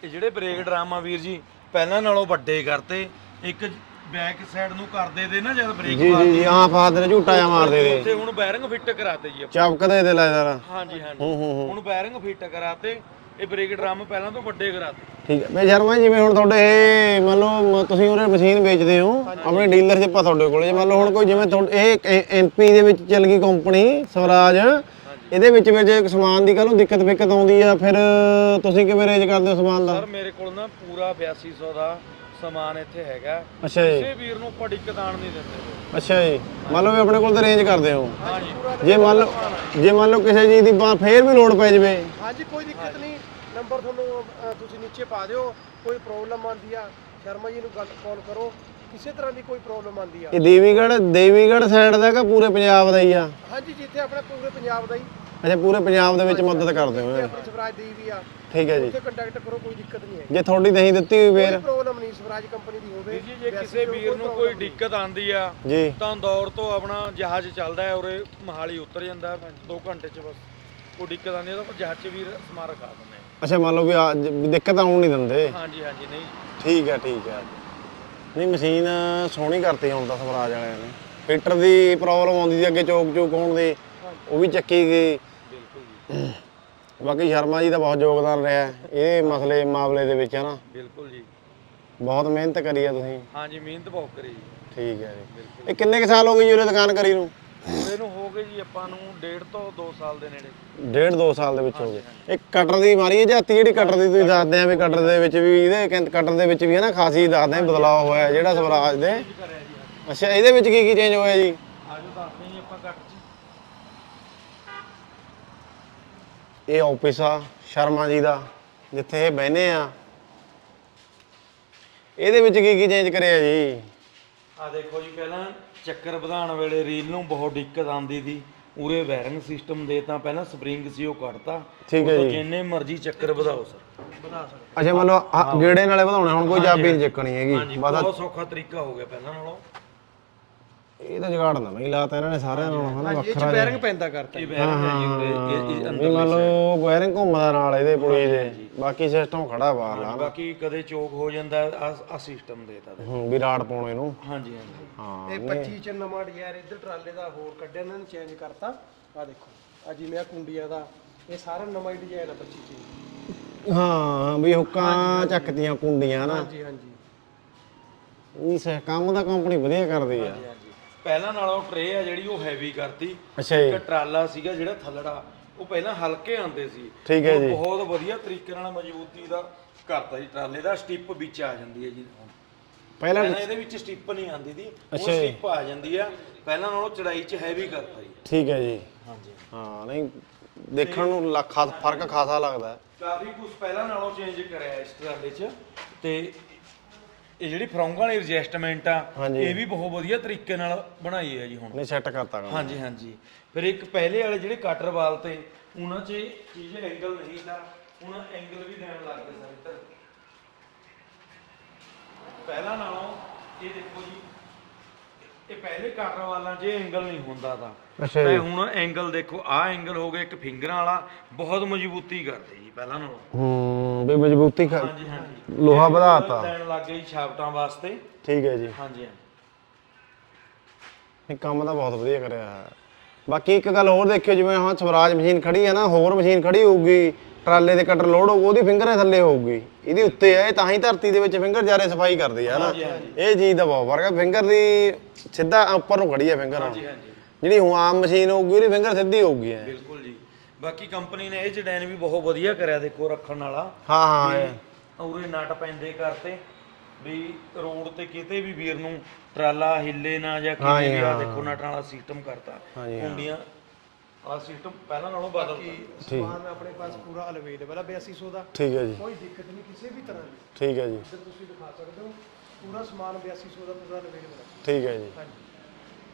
S3: ਇਹ ਜਿਹੜੇ ਬ੍ਰੇਕ ਡਰਮ ਆ ਵੀਰ ਜੀ ਪਹਿਲਾਂ ਨਾਲੋਂ ਵੱਡੇ ਕਰਤੇ। ਇੱਕ ਬੈਕ ਸਾਈਡ ਨੂੰ ਕਰਦੇ ਦੇ ਨਾ ਜਦ ਬ੍ਰੇਕ
S1: ਜੀ ਜੀ ਜੀ ਹਾਂ ਫਾਦਰ ਝੂਟਾ ਜਿਹਾ ਮਾਰਦੇ ਦੇ
S3: ਉੱਥੇ ਹੁਣ ਬੈਰਿੰਗ ਫਿੱਟ ਕਰਾਤੇ ਜੀ ਆਪਾਂ।
S1: ਚਮਕਦੇ ਦੇ ਲੈ ਜਰਾ
S3: ਹਾਂਜੀ ਹਾਂਜੀ।
S1: ਹੂੰ ਹੂੰ ਹੂੰ।
S3: ਹੁਣ ਬੈਰਿੰਗ ਫਿੱਟ ਕਰਾਤੇ ਇਹ ਬ੍ਰੇਕ ਡਰਮ ਪਹਿਲਾਂ ਤੋਂ ਵੱਡੇ ਕਰਾਤੇ
S1: ਠੀਕ ਹੈ। ਮੈਂ ਸ਼ਰਮਾ ਜੀ, ਜਿਵੇਂ ਹੁਣ ਤੁਹਾਡੇ ਇਹ ਮੰਨ ਲਓ ਮ- ਤੁਸੀਂ ਉਹਰੇ ਮਸ਼ੀਨ ਵੇਚਦੇ ਹੋ ਆਪਣੀ ਡੀਲਰਸ਼ਿਪ ਆ ਤੁਹਾਡੇ ਕੋਲ ਜੇ ਮੰਨ ਲਓ ਹੁਣ ਕੋਈ ਜਿਵੇਂ ਤੁਹਾਡੇ ਇਹ ਐਮਪੀ ਦੇ ਵਿੱਚ ਚੱਲ ਗਈ ਕੰਪਨੀ ਸਵਰਾਜ ਇਹਦੇ ਵਿੱਚ ਵਿੱਚ ਇੱਕ ਸਮਾਨ ਦੀ ਕੱਲੋਂ ਦਿੱਕਤ ਫਿੱਕਤ ਆਉਂਦੀ ਆ ਫਿਰ ਤੁਸੀਂ ਕਿਵੇਂ ਰੇਂਜ ਕਰਦੇ ਹੋ ਸਮਾਨ ਦਾ?
S3: ਸਰ ਮੇਰੇ ਕੋਲ ਨਾ ਪੂਰਾ 8200 ਦਾ ਸਮਾਨ ਇੱਥੇ ਹੈਗਾ।
S1: ਅੱਛਾ ਜੀ।
S3: ਕਿਸੇ ਵੀਰ ਨੂੰ ਦਿੱਕਤ ਆਣ ਨਹੀਂ ਦਿੰਦੇ
S1: ਅੱਛਾ ਜੀ। ਮੰਨ ਲਓ ਵੀ ਆਪਣੇ ਕੋਲ ਤਾਂ ਰੇਂਜ ਕਰਦੇ ਹੋ।
S3: ਹਾਂਜੀ।
S1: ਜੇ ਮੰਨ ਲਓ ਜੇ ਮੰਨ ਲਓ ਕਿਸੇ ਚੀਜ਼ ਦੀ ਬਾ- ਫੇਰ ਵੀ ਲੋਡ ਪੈ ਜਾਵੇ।
S2: ਹਾਂਜੀ ਕੋਈ ਦਿੱਕਤ ਨਹੀਂ। ਨੰਬਰ ਤੁਹਾਨੂੰ ਅ, ਤੁਸੀਂ ਨੀਚੇ ਪਾ ਦਿਓ। ਕੋਈ ਪ੍ਰੋਬਲਮ ਆਂਦੀ ਆ ਸ਼ਰਮਾ ਜੀ ਨੂੰ ਗੱਲ ਕਾਲ ਕਰੋ। ਕਿਸੇ ਤਰ੍ਹਾਂ ਦੀ ਕੋਈ ਪ੍ਰੋਬਲਮ ਆਂਦੀ ਆ।
S1: ਇਹ ਦੇਵੀਗੜ੍ਹ ਦੇਵੀਗੜ੍ਹ ਸਾਈਡ ਦਾ ਕਿ ਪੂਰੇ ਪੰਜਾਬ ਦਾ ਹੀ ਆ?
S2: ਹਾਂਜੀ ਜਿੱਥੇ ਆਪਣਾ ਪੂਰੇ ਪੰਜਾਬ ਦਾ ਹੀ।
S1: ਅੱਛਾ ਪੂਰੇ ਪੰਜਾਬ ਦੇ ਵਿੱਚ ਮਦਦ ਕਰਦੇ ਹੋ ਇਹ।
S2: ਆਪਣੀ ਸਵਰਾਜ ਦੀ ਵੀ ਆ।
S1: ਠੀਕ ਹੈ ਜੀ।
S2: ਉੱਥੇ ਕੰਟੈਕਟ ਕਰੋ ਕੋਈ ਦਿੱਕਤ ਨਹੀਂ ਹੈ
S1: ਜੇ ਤੁਹਾਡੀ ਨਹੀਂ ਦਿੱਤੀ ਹੋਈ
S2: ਕੋਈ
S1: ਫੇਰ
S2: ਪ੍ਰੋਬਲਮ ਨਹੀਂ ਸਵਰਾਜ ਕੰਪਨੀ ਦੀ ਹੋਵੇ
S3: ਵੀਰ ਜੀ ਜੇ ਕਿਸੇ ਵੀਰ ਨੂੰ ਕੋਈ ਦਿੱਕਤ ਆਂਦੀ ਆ
S1: ਜੀ।
S3: ਤਾਂ ਦੌਰ ਤੋਂ ਆਪਣਾ ਜਹਾਜ਼ ਚੱਲਦਾ ਹੈ ਉਰੇ ਮਹਾਲੀ ਉਤਰ ਜਾਂਦਾ 2 ਘੰਟੇ ਚ ਬਸ। ਕੋਈ ਦਿੱਕਤ ਆਂਦੀ ਆ ਤਾਂ ਆਪਾਂ ਜਹਾਜ਼ 'ਚ ਵੀਰ ਸਮਾਨ ਰਖਾ ਦਿੰਦੇ
S1: ਅੱਛਾ ਮੰਨ ਲਓ ਵੀ ਆ ਜ- ਵੀ ਦਿੱਕਤ ਆਉਣ ਨਹੀਂ ਦਿੰਦੇ।
S3: ਹਾਂਜੀ ਹਾਂਜੀ ਨਹੀਂ।
S1: ਠੀਕ ਹੈ ਠੀਕ ਹੈ। ਨਹੀਂ ਮਸ਼ੀਨ ਸੋਹਣੀ ਕਰਤੀ ਹੁਣ ਤਾਂ ਸਵਰਾਜ ਵਾਲਿਆਂ ਨੇ। ਫਿਲਟਰ ਦੀ ਪ੍ਰੋਬਲਮ ਆਉਂਦੀ ਸੀ ਅੱਗੇ ਚੋਕ ਚੋਕ ਹੋਣ ਦੀ ਉਹ ਵੀ ਚੱਕੀ ਗਈ।
S3: ਬਿਲਕੁਲ ਜੀ।
S1: ਬਾਕੀ ਸ਼ਰਮਾ ਜੀ ਦਾ ਬਹੁਤ ਯੋਗਦਾਨ ਰਿਹਾ ਇਹ ਮਸਲੇ ਮਾਮਲੇ ਦੇ ਵਿੱਚ ਹੈ ਨਾ
S3: ਬਿਲਕੁਲ ਜੀ।
S1: ਬਹੁਤ ਮਿਹਨਤ ਕਰੀ ਆ ਤੁਸੀਂ।
S3: ਹਾਂਜੀ ਮਿਹਨਤ ਬਹੁਤ ਕਰੀ ਜੀ।
S1: ਠੀਕ ਹੈ ਜੀ। ਇਹ ਕਿੰਨੇ ਕੁ ਸਾਲ ਹੋ ਗਏ ਜੀ ਉਰੇ ਦੁਕਾਨ ਕਰੀ ਨੂੰ?
S3: ਇਹਨੂੰ ਹੋ ਗਏ ਜੀ ਆਪਾਂ ਨੂੰ ਡੇਢ ਤੋਂ 2 ਸਾਲ ਦੇ ਨੇੜੇ।
S1: ਡੇਢ ਦੋ ਸਾਲ ਦੇ ਵਿੱਚ ਹੋ ਗਏ। ਇਹ ਕਟਰ ਦੀ ਮਾਰੀ ਹੈ ਜਾਤੀ ਜਿਹੜੀ ਕਟਰ ਦੀ ਤੁਸੀਂ ਦੱਸਦੇ ਆ ਵੀ ਕਟਰ ਦੇ ਵਿੱਚ ਵੀ ਇਹਦੇ ਕਟਰ ਦੇ ਵਿੱਚ ਵੀ ਹੈ ਨਾ ਖਾਸੀ ਦੱਸਦੇ ਆ ਬਦਲਾਅ ਹੋਇਆ ਜਿਹੜਾ ਸਵਰਾਜ ਦੇ। ਅੱਛਾ ਇਹਦੇ ਵਿੱਚ ਕੀ ਕੀ ਚੇਂਜ ਹੋਇਆ ਜੀ
S3: ਆਜੋ ਦੱਸਦੇ ਜੀ ਆਪਾਂ ਕੱਟ ਚ
S1: ਇਹ ਆਫਿਸ ਆ ਸ਼ਰਮਾ ਜੀ ਦਾ ਜਿੱਥੇ ਇਹ ਬਹਿਨੇ ਆ। ਇਹਦੇ ਵਿੱਚ ਕੀ ਕੀ ਚੇਂਜ ਕਰਿਆ ਜੀ?
S3: ਆ ਦੇਖੋ ਜੀ ਪਹਿਲਾਂ ਚੱਕਰ ਵਧਾਉਣ ਵੇਲੇ ਰੀਲ ਨੂੰ ਬਹੁਤ ਦਿੱਕਤ ਆਉਂਦੀ ਸੀ। ਉਰੇ ਬੈਰਿੰਗ ਸਿਸਟਮ ਦੇ ਤਾਂ ਪਹਿਲਾਂ ਸਪਰਿੰਗ ਸੀ ਉਹ ਕੱਢਤਾ।
S1: ਠੀਕ ਹੈ ਜੀ।
S3: ਜਿੰਨੇ ਮਰਜ਼ੀ ਚੱਕਰ ਵਧਾਓ ਸਰ। ਵਧਾ ਸਕਦੇ
S1: ਅੱਛਾ ਮੰਨ ਲਓ ਆਹ ਗੇੜੇ ਨਾਲੇ ਵਧਾਉਣੇ ਹੁਣ ਕੋਈ ਚਾਬੀ ਨਹੀਂ ਚੱਕਣੀ ਹੈਗੀ।
S3: ਹਾਂਜੀ ਬਹੁਤ ਸੌਖਾ ਤਰੀਕਾ ਹੋ ਗਿਆ ਪਹਿਲਾਂ ਨਾਲੋਂ।
S1: ਇਹ ਤਾਂ ਜਗਾੜ ਨਾ ਨਹੀਂ ਲਾਤਾ ਇਹਨਾਂ ਨੇ ਸਾਰਿਆਂ ਨੂੰ ਹਨਾ
S2: ਇਹ ਚ
S1: ਵੱਖਰਾ
S2: ਬੈਰਿੰਗ ਪੈਂਦਾ ਕਰਤਾ
S3: ਇਹ ਬੈਰਿੰਗ ਹੈ ਜੀ ਉਰੇ ਇਹ- ਇਹ ਅੰਦਰ
S1: ਵੀ ਮੰਨ ਲਓ ਵਾਇਰਿੰਗ ਘੁੰਮਦਾ ਨਾਲ ਇਹਦੇ ਪੁਲੀ ਦੇ ਬਾਕੀ ਸਿਸਟਮ ਖੜਾ ਬਾਹਰਲਾ
S3: ਬਾਕੀ ਕਦੇ ਚੋਕ ਹੋ ਜਾਂਦਾ ਆ ਸਿਸਟਮ ਦੇਤਾ ਤੇ।
S1: ਹੂੰ ਵੀ ਰਾੜ ਪਾਉਣੇ ਨੂੰ
S3: ਹਾਂਜੀ ਹਾਂਜੀ।
S1: ਹਾਂ
S2: ਇਹ 25 ਚ ਨਵਾਂ ਡਿਜ਼ਾਈਨ ਇੱਧਰ ਟਰਾਲੇ ਦਾ ਹੋਰ ਕੱਢਿਆ ਇਹਨਾਂ ਨੇ ਚੇਂਜ ਕਰਤਾ। ਆ ਦੇਖੋ ਆ ਜਿਵੇਂ ਆ ਕੁੰਡੀਆਂ ਦਾ ਇਹ ਸਾਰਾ ਨਵਾਂ ਹੀ ਡਿਜ਼ਾਈਨ ਆ 25 ਚ।
S1: ਹਾਂ ਵੀ ਹੁੱਕਾਂ ਚੱਕਦੀਆਂ ਕੁੰਡੀਆਂ ਨਾ
S2: ਹਾਂਜੀ ਹਾਂਜੀ।
S1: ਇਹ ਸ- ਕੰਮ ਤਾਂ ਕੰਪਨੀ ਵਧੀਆ ਕਰਦੀ ਆ।
S3: ਹਾਂਜੀ। ਪਹਿਲਾਂ ਨਾਲੋਂ ਟਰੇ ਆ ਜਿਹੜੀ ਉਹ ਹੈਵੀ ਕਰਤੀ।
S1: ਅੱਛਾ ਜੀ।
S3: ਇੱਕ ਟਰਾਲਾ ਸੀਗਾ ਜਿਹੜਾ ਥੱਲੜਾ ਉਹ ਪਹਿਲਾਂ ਹਲਕੇ ਆਉਂਦੇ ਸੀ।
S1: ਠੀਕ ਹੈ
S3: ਹੁਣ
S1: ਜੀ।
S3: ਬਹੁਤ ਵਧੀਆ ਤਰੀਕੇ ਨਾਲ ਮਜ਼ਬੂਤੀ ਦਾ ਕਰਤਾ ਜੀ ਟਰਾਲੇ ਦਾ ਸਟਿਪ ਵਿੱਚ ਆ ਜਾਂਦੀ ਹੈ ਜੀ ਹੁਣ।
S1: ਪਹਿਲਾਂ
S3: ਪਹਿਲਾਂ ਇਹਦੇ ਵਿੱਚ ਸਟਿਪ ਨਹੀਂ ਆਉਂਦੀ ਦੀ ਉਹ
S1: ਅੱਛਾ ਜੀ।
S3: ਸਟਿਪ ਆ ਜਾਂਦੀ ਆ। ਪਹਿਲਾਂ ਨਾਲੋਂ ਚੜਾਈ 'ਚ ਹੈਵੀ ਕਰਤਾ ਜੀ।
S1: ਠੀਕ ਹੈ ਜੀ।
S3: ਹਾਂਜੀ।
S1: ਹਾਂ ਨਹੀਂ ਦੇਖਣ ਨੂੰ ਲੱਖਾ ਫ਼ਰਕ ਖਾਸਾ ਲੱਗਦਾ। ਹੈ।
S3: ਕਾਫੀ ਕੁਝ ਪਹਿਲਾਂ ਨਾਲੋਂ ਚੇਂਜ ਕਰਿਆ ਇਸ ਟਰਾਲੇ 'ਚ ਤੇ ਇਹ ਜਿਹੜੀ ਫਰੌਂਗ ਵਾਲੀ ਐਡਜਸਟਮੈਂਟ ਆ
S1: ਹਾਂਜੀ।
S3: ਇਹ ਵੀ ਬਹੁਤ ਵਧੀਆ ਤਰੀਕੇ ਨਾਲ ਬਣਾਈ ਹੈ ਜੀ ਹੁਣ।
S1: ਨਹੀਂ ਸੈੱਟ ਕਰਤਾ ਕੰਮ।
S3: ਹਾਂਜੀ ਹਾਂਜੀ। ਫਿਰ ਇੱਕ ਪਹਿਲੇ ਵਾਲੇ ਜਿਹੜੇ ਕਟਰ ਵਾਲ ਤੇ ਉਹਨਾਂ 'ਚ ਚੀਜ਼ ਐਂਗਲ ਨਹੀਂ ਤਾਂ ਹੁਣ ਐਂਗਲ ਵੀ ਦੇਣ ਲੱਗ ਗਏ ਸਰ ਇੱਧਰ। ਪਹਿਲਾਂ ਨਾਲੋਂ ਇਹ ਦੇਖੋ ਜੀ ਇਹ ਪਹਿਲੇ ਕਟਰ ਵਾਲਾਂ 'ਚ ਐਂਗਲ ਨਹੀਂ ਹੁੰਦਾ ਤਾਂ।
S1: ਅੱਛਾ
S3: ਤੇ ਹੁਣ ਐਂਗਲ ਦੇਖੋ ਆਹ ਐਂਗਲ ਹੋ ਗਿਆ ਇੱਕ ਫਿੰਗਰਾਂ ਵਾਲਾ ਬਹੁਤ ਮਜ਼ਬੂਤੀ ਕਰਦੇ ਜੀ ਪਹਿਲਾਂ ਨਾਲੋਂ।
S1: ਹੂੰ ਵੀ ਮਜ਼ਬੂਤੀ ਖ-
S3: ਹਾਂਜੀ ਹਾਂਜੀ।
S1: ਲੋਹਾ ਵਧਾਤਾ।
S3: ਦੇਣ ਲੱਗ ਗਏ ਜੀ ਛਾਪਟਾਂ ਵਾਸਤੇ।
S1: ਠੀਕ ਹੈ ਜੀ।
S3: ਹਾਂਜੀ ਹਾਂਜੀ।
S1: ਇਹ ਕੰਮ ਤਾਂ ਬਹੁਤ ਵਧੀਆ ਕਰਿਆ। ਹੈ। ਬਾਕੀ ਇੱਕ ਗੱਲ ਹੋਰ ਦੇਖਿਓ ਜਿਵੇਂ ਹਾਂ ਸਵਰਾਜ ਮਸ਼ੀਨ ਖੜੀ ਹੈ ਨਾ ਹੋਰ ਮਸ਼ੀਨ ਖੜੀ ਹੋਊਗੀ ਟਰਾਲੇ ਦੇ ਕਟਰ ਲੋਡ ਹੋਊ ਉਹਦੀ ਫਿੰਗਰ ਥੱਲੇ ਹੋਊਗੀ। ਇਹਦੀ ਉੱਤੇ ਹੈ ਇਹ ਤਾਂ ਹੀ ਧਰਤੀ ਦੇ ਵਿੱਚ ਫਿੰਗਰ ਜਾਰੇ ਸਫ਼ਾਈ ਕਰਦੀ ਹੈ ਨਾ। ਇਹ ਚੀਜ਼ ਦਾ ਬਹੁਤ ਫ਼ਰਕ ਹੈ ਫਿੰਗਰ ਦੀ ਸਿੱਧਾ ਉੱਪਰ ਨੂੰ ਖੜੀ ਹੈ ਫਿੰਗਰ।
S3: ਹਾਂਜੀ ਹਾਂਜੀ।
S1: ਜਿਹੜੀ ਹੁਣ ਆਮ ਮਸ਼ੀਨ ਹੋਊਗੀ ਉਹਦੀ ਫਿੰਗਰ ਸਿੱਧੀ ਹੋਊਗੀ ਐ।
S3: ਬਿਲਕੁਲ ਜੀ। ਬਾਕੀ ਕੰਪਨੀ ਨੇ ਇਹ ਡਿਜ਼ਾਈਨ ਵੀ ਬਹੁਤ ਵਧੀਆ ਕਰਿਆ ਦੇਖੋ ਰੱਖਣ ਵਾਲਾ।
S1: ਹਾਂ ਹਾਂ ਇਹ-
S3: ਉਰੇ ਨਟ ਪੈਂਦੇ ਕਰਤੇ ਵੀ ਰੋਡ ਤੇ ਕਿਤੇ ਵੀ ਵੀਰ ਨੂੰ ਟਰਾਲਾ ਹਿੱਲੇ ਨਾ ਜਾਂ ਕਿਤੇ ਵੀ ਆ ਦੇਖੋ ਨਟਾਂ ਵਾਲਾ ਸਿਸਟਮ ਕਰਤਾ।
S1: ਹਾਂਜੀ,
S3: ਆ ਸਿਸਟਮ ਪਹਿਲਾਂ ਨਾਲੋਂ ਬਦਲ
S2: ਸਮਾਨ ਆਪਣੇ ਪਾਸ ਪੂਰਾ ਅਵੇਲੇਬਲ ਹੈ 8200 ਦਾ
S1: ਠੀਕ ਹੈ ਜੀ।
S2: ਕੋਈ ਦਿੱਕਤ ਨਹੀਂ ਕਿਸੇ ਵੀ ਤਰ੍ਹਾਂ ਦੀ।
S1: ਠੀਕ ਹੈ ਜੀ।
S2: ਤੁਸੀਂ ਦਿਖਾ ਸਕਦੇ ਹੋ ਪੂਰਾ ਸਮਾਨ 8200 ਦਾ ਪੂਰਾ ਅਵੇਲੇਬਲ ਹੈ
S1: ਠੀਕ ਹੈ ਜੀ।
S2: ਹਾਂਜੀ।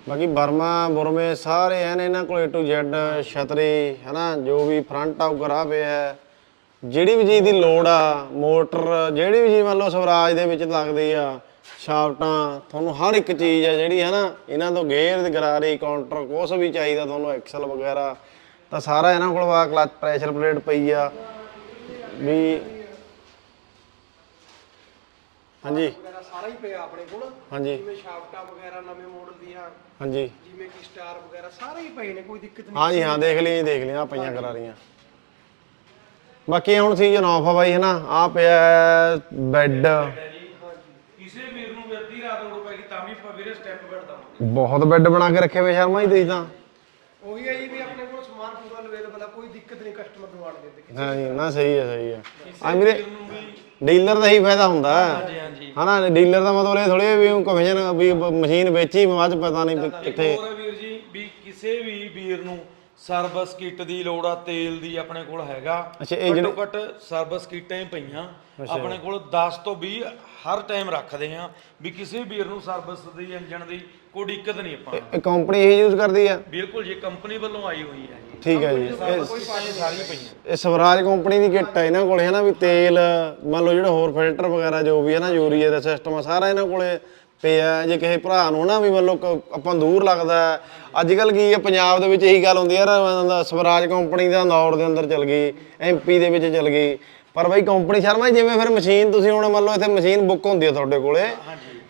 S1: ਬਾਕੀ ਬਰਮਾ ਬੁਰਮੇ ਸਾਰੇ ਹਨ ਇਹਨਾਂ ਕੋਲ A to Z ਛਤਰੀ ਹੈਨਾ ਜੋ ਵੀ ਫਰੰਟ ਆਊਗਰ ਆ ਪਿਆ ਹੈ। ਜਿਹੜੀ ਵੀ ਚੀਜ਼ ਦੀ ਲੋੜ ਆ ਮੋਟਰ ਜਿਹੜੀ ਵੀ ਚੀਜ਼ ਮੰਨ ਲਓ ਸਵਰਾਜ ਦੇ ਵਿੱਚ ਲੱਗਦੀ ਆ ਸ਼ਾਫਟਾਂ ਤੁਹਾਨੂੰ ਹਰ ਇੱਕ ਚੀਜ਼ ਆ ਜਿਹੜੀ ਹੈ ਨਾ ਇਹਨਾਂ ਤੋਂ ਗੇਅਰ ਗਰਾਰੀ ਕਾਊਂਟਰ ਕੁਛ ਵੀ ਚਾਹੀਦਾ ਤੁਹਾਨੂੰ ਐਕਸਲ ਵਗੈਰਾ ਤਾਂ ਸਾਰਾ ਇਹਨਾਂ ਕੋਲ ਵਾ ਕਲਚ ਪ੍ਰੈਸ਼ਰ ਪਲੇਟ ਪਈ ਆ। ਵੀ ਹਾਂਜੀ।
S2: ਵਗੈਰਾ ਸਾਰਾ ਹੀ ਪਿਆ ਆਪਣੇ ਕੋਲ।
S1: ਹਾਂਜੀ।
S2: ਜਿਵੇਂ ਸ਼ਾਫਟਾਂ ਵਗੈਰਾ ਨਵੇਂ ਮਾਡਲ ਦੀਆਂ।
S1: ਹਾਂਜੀ।
S2: ਜਿਵੇਂ ਕਿ ਸਟਾਰ ਵਗੈਰਾ ਸਾਰੇ ਹੀ ਪਏ ਨੇ ਕੋਈ ਦਿੱਕਤ ਨਹੀਂ।
S1: ਹਾਂਜੀ ਹਾਂ ਦੇਖ ਲਈ ਦੇਖ ਲਿਆ ਪਈਆਂ ਕਰਾ ਰਹੀਆਂ ਬਾਕੀ ਹੁਣ ਸੀਜ਼ਨ ਆਫ ਆ ਬਾਈ ਹਨਾ ਆ ਪਿਆ ਬੈੱਡ।
S3: ਕਿਸੇ ਵੀਰ ਨੂੰ ਅੱਧੀ ਰਾਤ ਲੋੜ ਪੈ ਗਈ ਤਾਂ ਵੀ ਆਪਾਂ ਵੀਰੇ ਸਟੈਪ ਬੈੱਡ ਦਵਾਂਗੇ।
S1: ਬਹੁਤ ਬੈੱਡ ਬਣਾ ਕੇ ਰੱਖੇ ਹੋਏ ਸ਼ਰਮਾ ਜੀ ਤੁਸੀਂ ਤਾਂ।
S2: ਉਹੀ ਹੈ ਜੀ ਵੀ ਆਪਣੇ ਕੋਲ ਸਮਾਨ ਪੂਰਾ ਅਵੇਲੇਬਲ ਹੈ ਕੋਈ ਦਿੱਕਤ ਨਹੀਂ ਕਸਟਮਰ ਨੂੰ ਆਣ ਦਿੰਦੇ ਕਿਸੇ
S1: ਹਾਂਜੀ ਨਾ ਸਹੀ ਹੈ ਸਹੀ ਹੈ। ਆ ਵੀਰੇ
S3: ਨੂੰ
S1: ਡੀਲਰ ਦਾ ਹੀ ਫਾਇਦਾ ਹੁੰਦਾ।
S3: ਹਾਂਜੀ
S1: ਹਨਾ ਡੀਲਰ ਦਾ ਮਤਲਬ ਇਹ ਥੋੜੀ ਵੀ ਕਮਿਸ਼ਨ ਵੀ ਬ- ਮਸ਼ੀਨ ਵੇਚੀ ਬਾਅਦ ਚ ਪਤਾ ਨਹੀਂ ਕਿੱਥੇ।
S3: ਹੋਰ ਹੈ ਵੀਰ ਜੀ ਵੀ ਕਿਸੇ ਵੀ ਵੀਰ ਨੂੰ ਸਰਵਿਸ ਕਿੱਟ ਦੀ ਲੋੜ ਆ ਤੇਲ ਦੀ ਆਪਣੇ ਕੋਲ ਹੈਗਾ।
S1: ਅੱਛਾ, ਇਹ
S3: ਘੱਟੋ ਘੱਟ ਸਰਵਿਸ ਕਿੱਟਾਂ ਹੀ ਪਈਆਂ ਆਪਣੇ ਕੋਲ 10 ਤੋਂ 20 ਹਰ ਟਾਈਮ ਰੱਖਦੇ ਆ ਵੀ ਕਿਸੇ ਵੀਰ ਨੂੰ ਸਰਵਿਸ ਦੀ ਇੰਜਨ ਦੀ ਕੋਈ ਦਿੱਕਤ ਨਹੀਂ ਆਪਾਂ। ਨੂੰ।
S1: ਇਹ ਕੰਪਨੀ ਇਹ ਯੂਜ਼ ਕਰਦੀ ਆ?
S3: ਬਿਲਕੁਲ ਜੀ ਕੰਪਨੀ ਵੱਲੋਂ ਆਈ ਹੋਈ ਹੈ ਜੀ।
S1: ਠੀਕ ਹੈ ਜੀ।
S3: ਸਰਵਿਸ ਕਿੱਟਾਂ ਜੀ ਪਈਆਂ
S1: ਇਹ ਸਵਰਾਜ ਕੰਪਨੀ ਦੀ ਕਿੱਟ ਹੈ ਇਹਨਾਂ ਕੋਲੇ ਹੈ ਨਾ ਵੀ ਤੇਲ ਮੰਨ ਲਓ ਜਿਹੜਾ ਹੋਰ ਫਿਲਟਰ ਵਗੈਰਾ ਜੋ ਵੀ ਹੈ ਨਾ ਯੂਰੀਏ ਦਾ ਸਿਸਟਮ ਆ ਸਾਰਾ ਇਹਨਾਂ ਕੋਲੇ ਪਿਆ ਜੇ ਕਿਸੇ ਭਰਾ ਨੂੰ ਨਾ ਵੀ ਮੰਨ ਲਓ ਕ- ਆਪਾਂ ਦੂਰ ਲੱਗਦਾ ਅੱਜ ਕੱਲ ਕੀ ਹੈ ਪੰਜਾਬ ਦੇ ਵਿੱਚ ਇਹੀ ਗੱਲ ਹੁੰਦੀ ਯਾਰ ਅਹ ਸਵਰਾਜ ਕੰਪਨੀ ਦਾ ਨੌਰ ਦੇ ਅੰਦਰ ਚਲ ਗਈ ਐਮਪੀ ਦੇ ਵਿੱਚ ਚਲ ਗਈ। ਪਰ ਬਈ ਕੰਪਨੀ ਸ਼ਰਮਾ ਜੀ, ਜਿਵੇਂ ਫਿਰ ਮਸ਼ੀਨ ਤੁਸੀਂ ਹੁਣ ਮੰਨ ਲਓ ਇੱਥੇ ਮਸ਼ੀਨ ਬੁੱਕ ਹੁੰਦੀ ਹੈ ਤੁਹਾਡੇ ਕੋਲੇ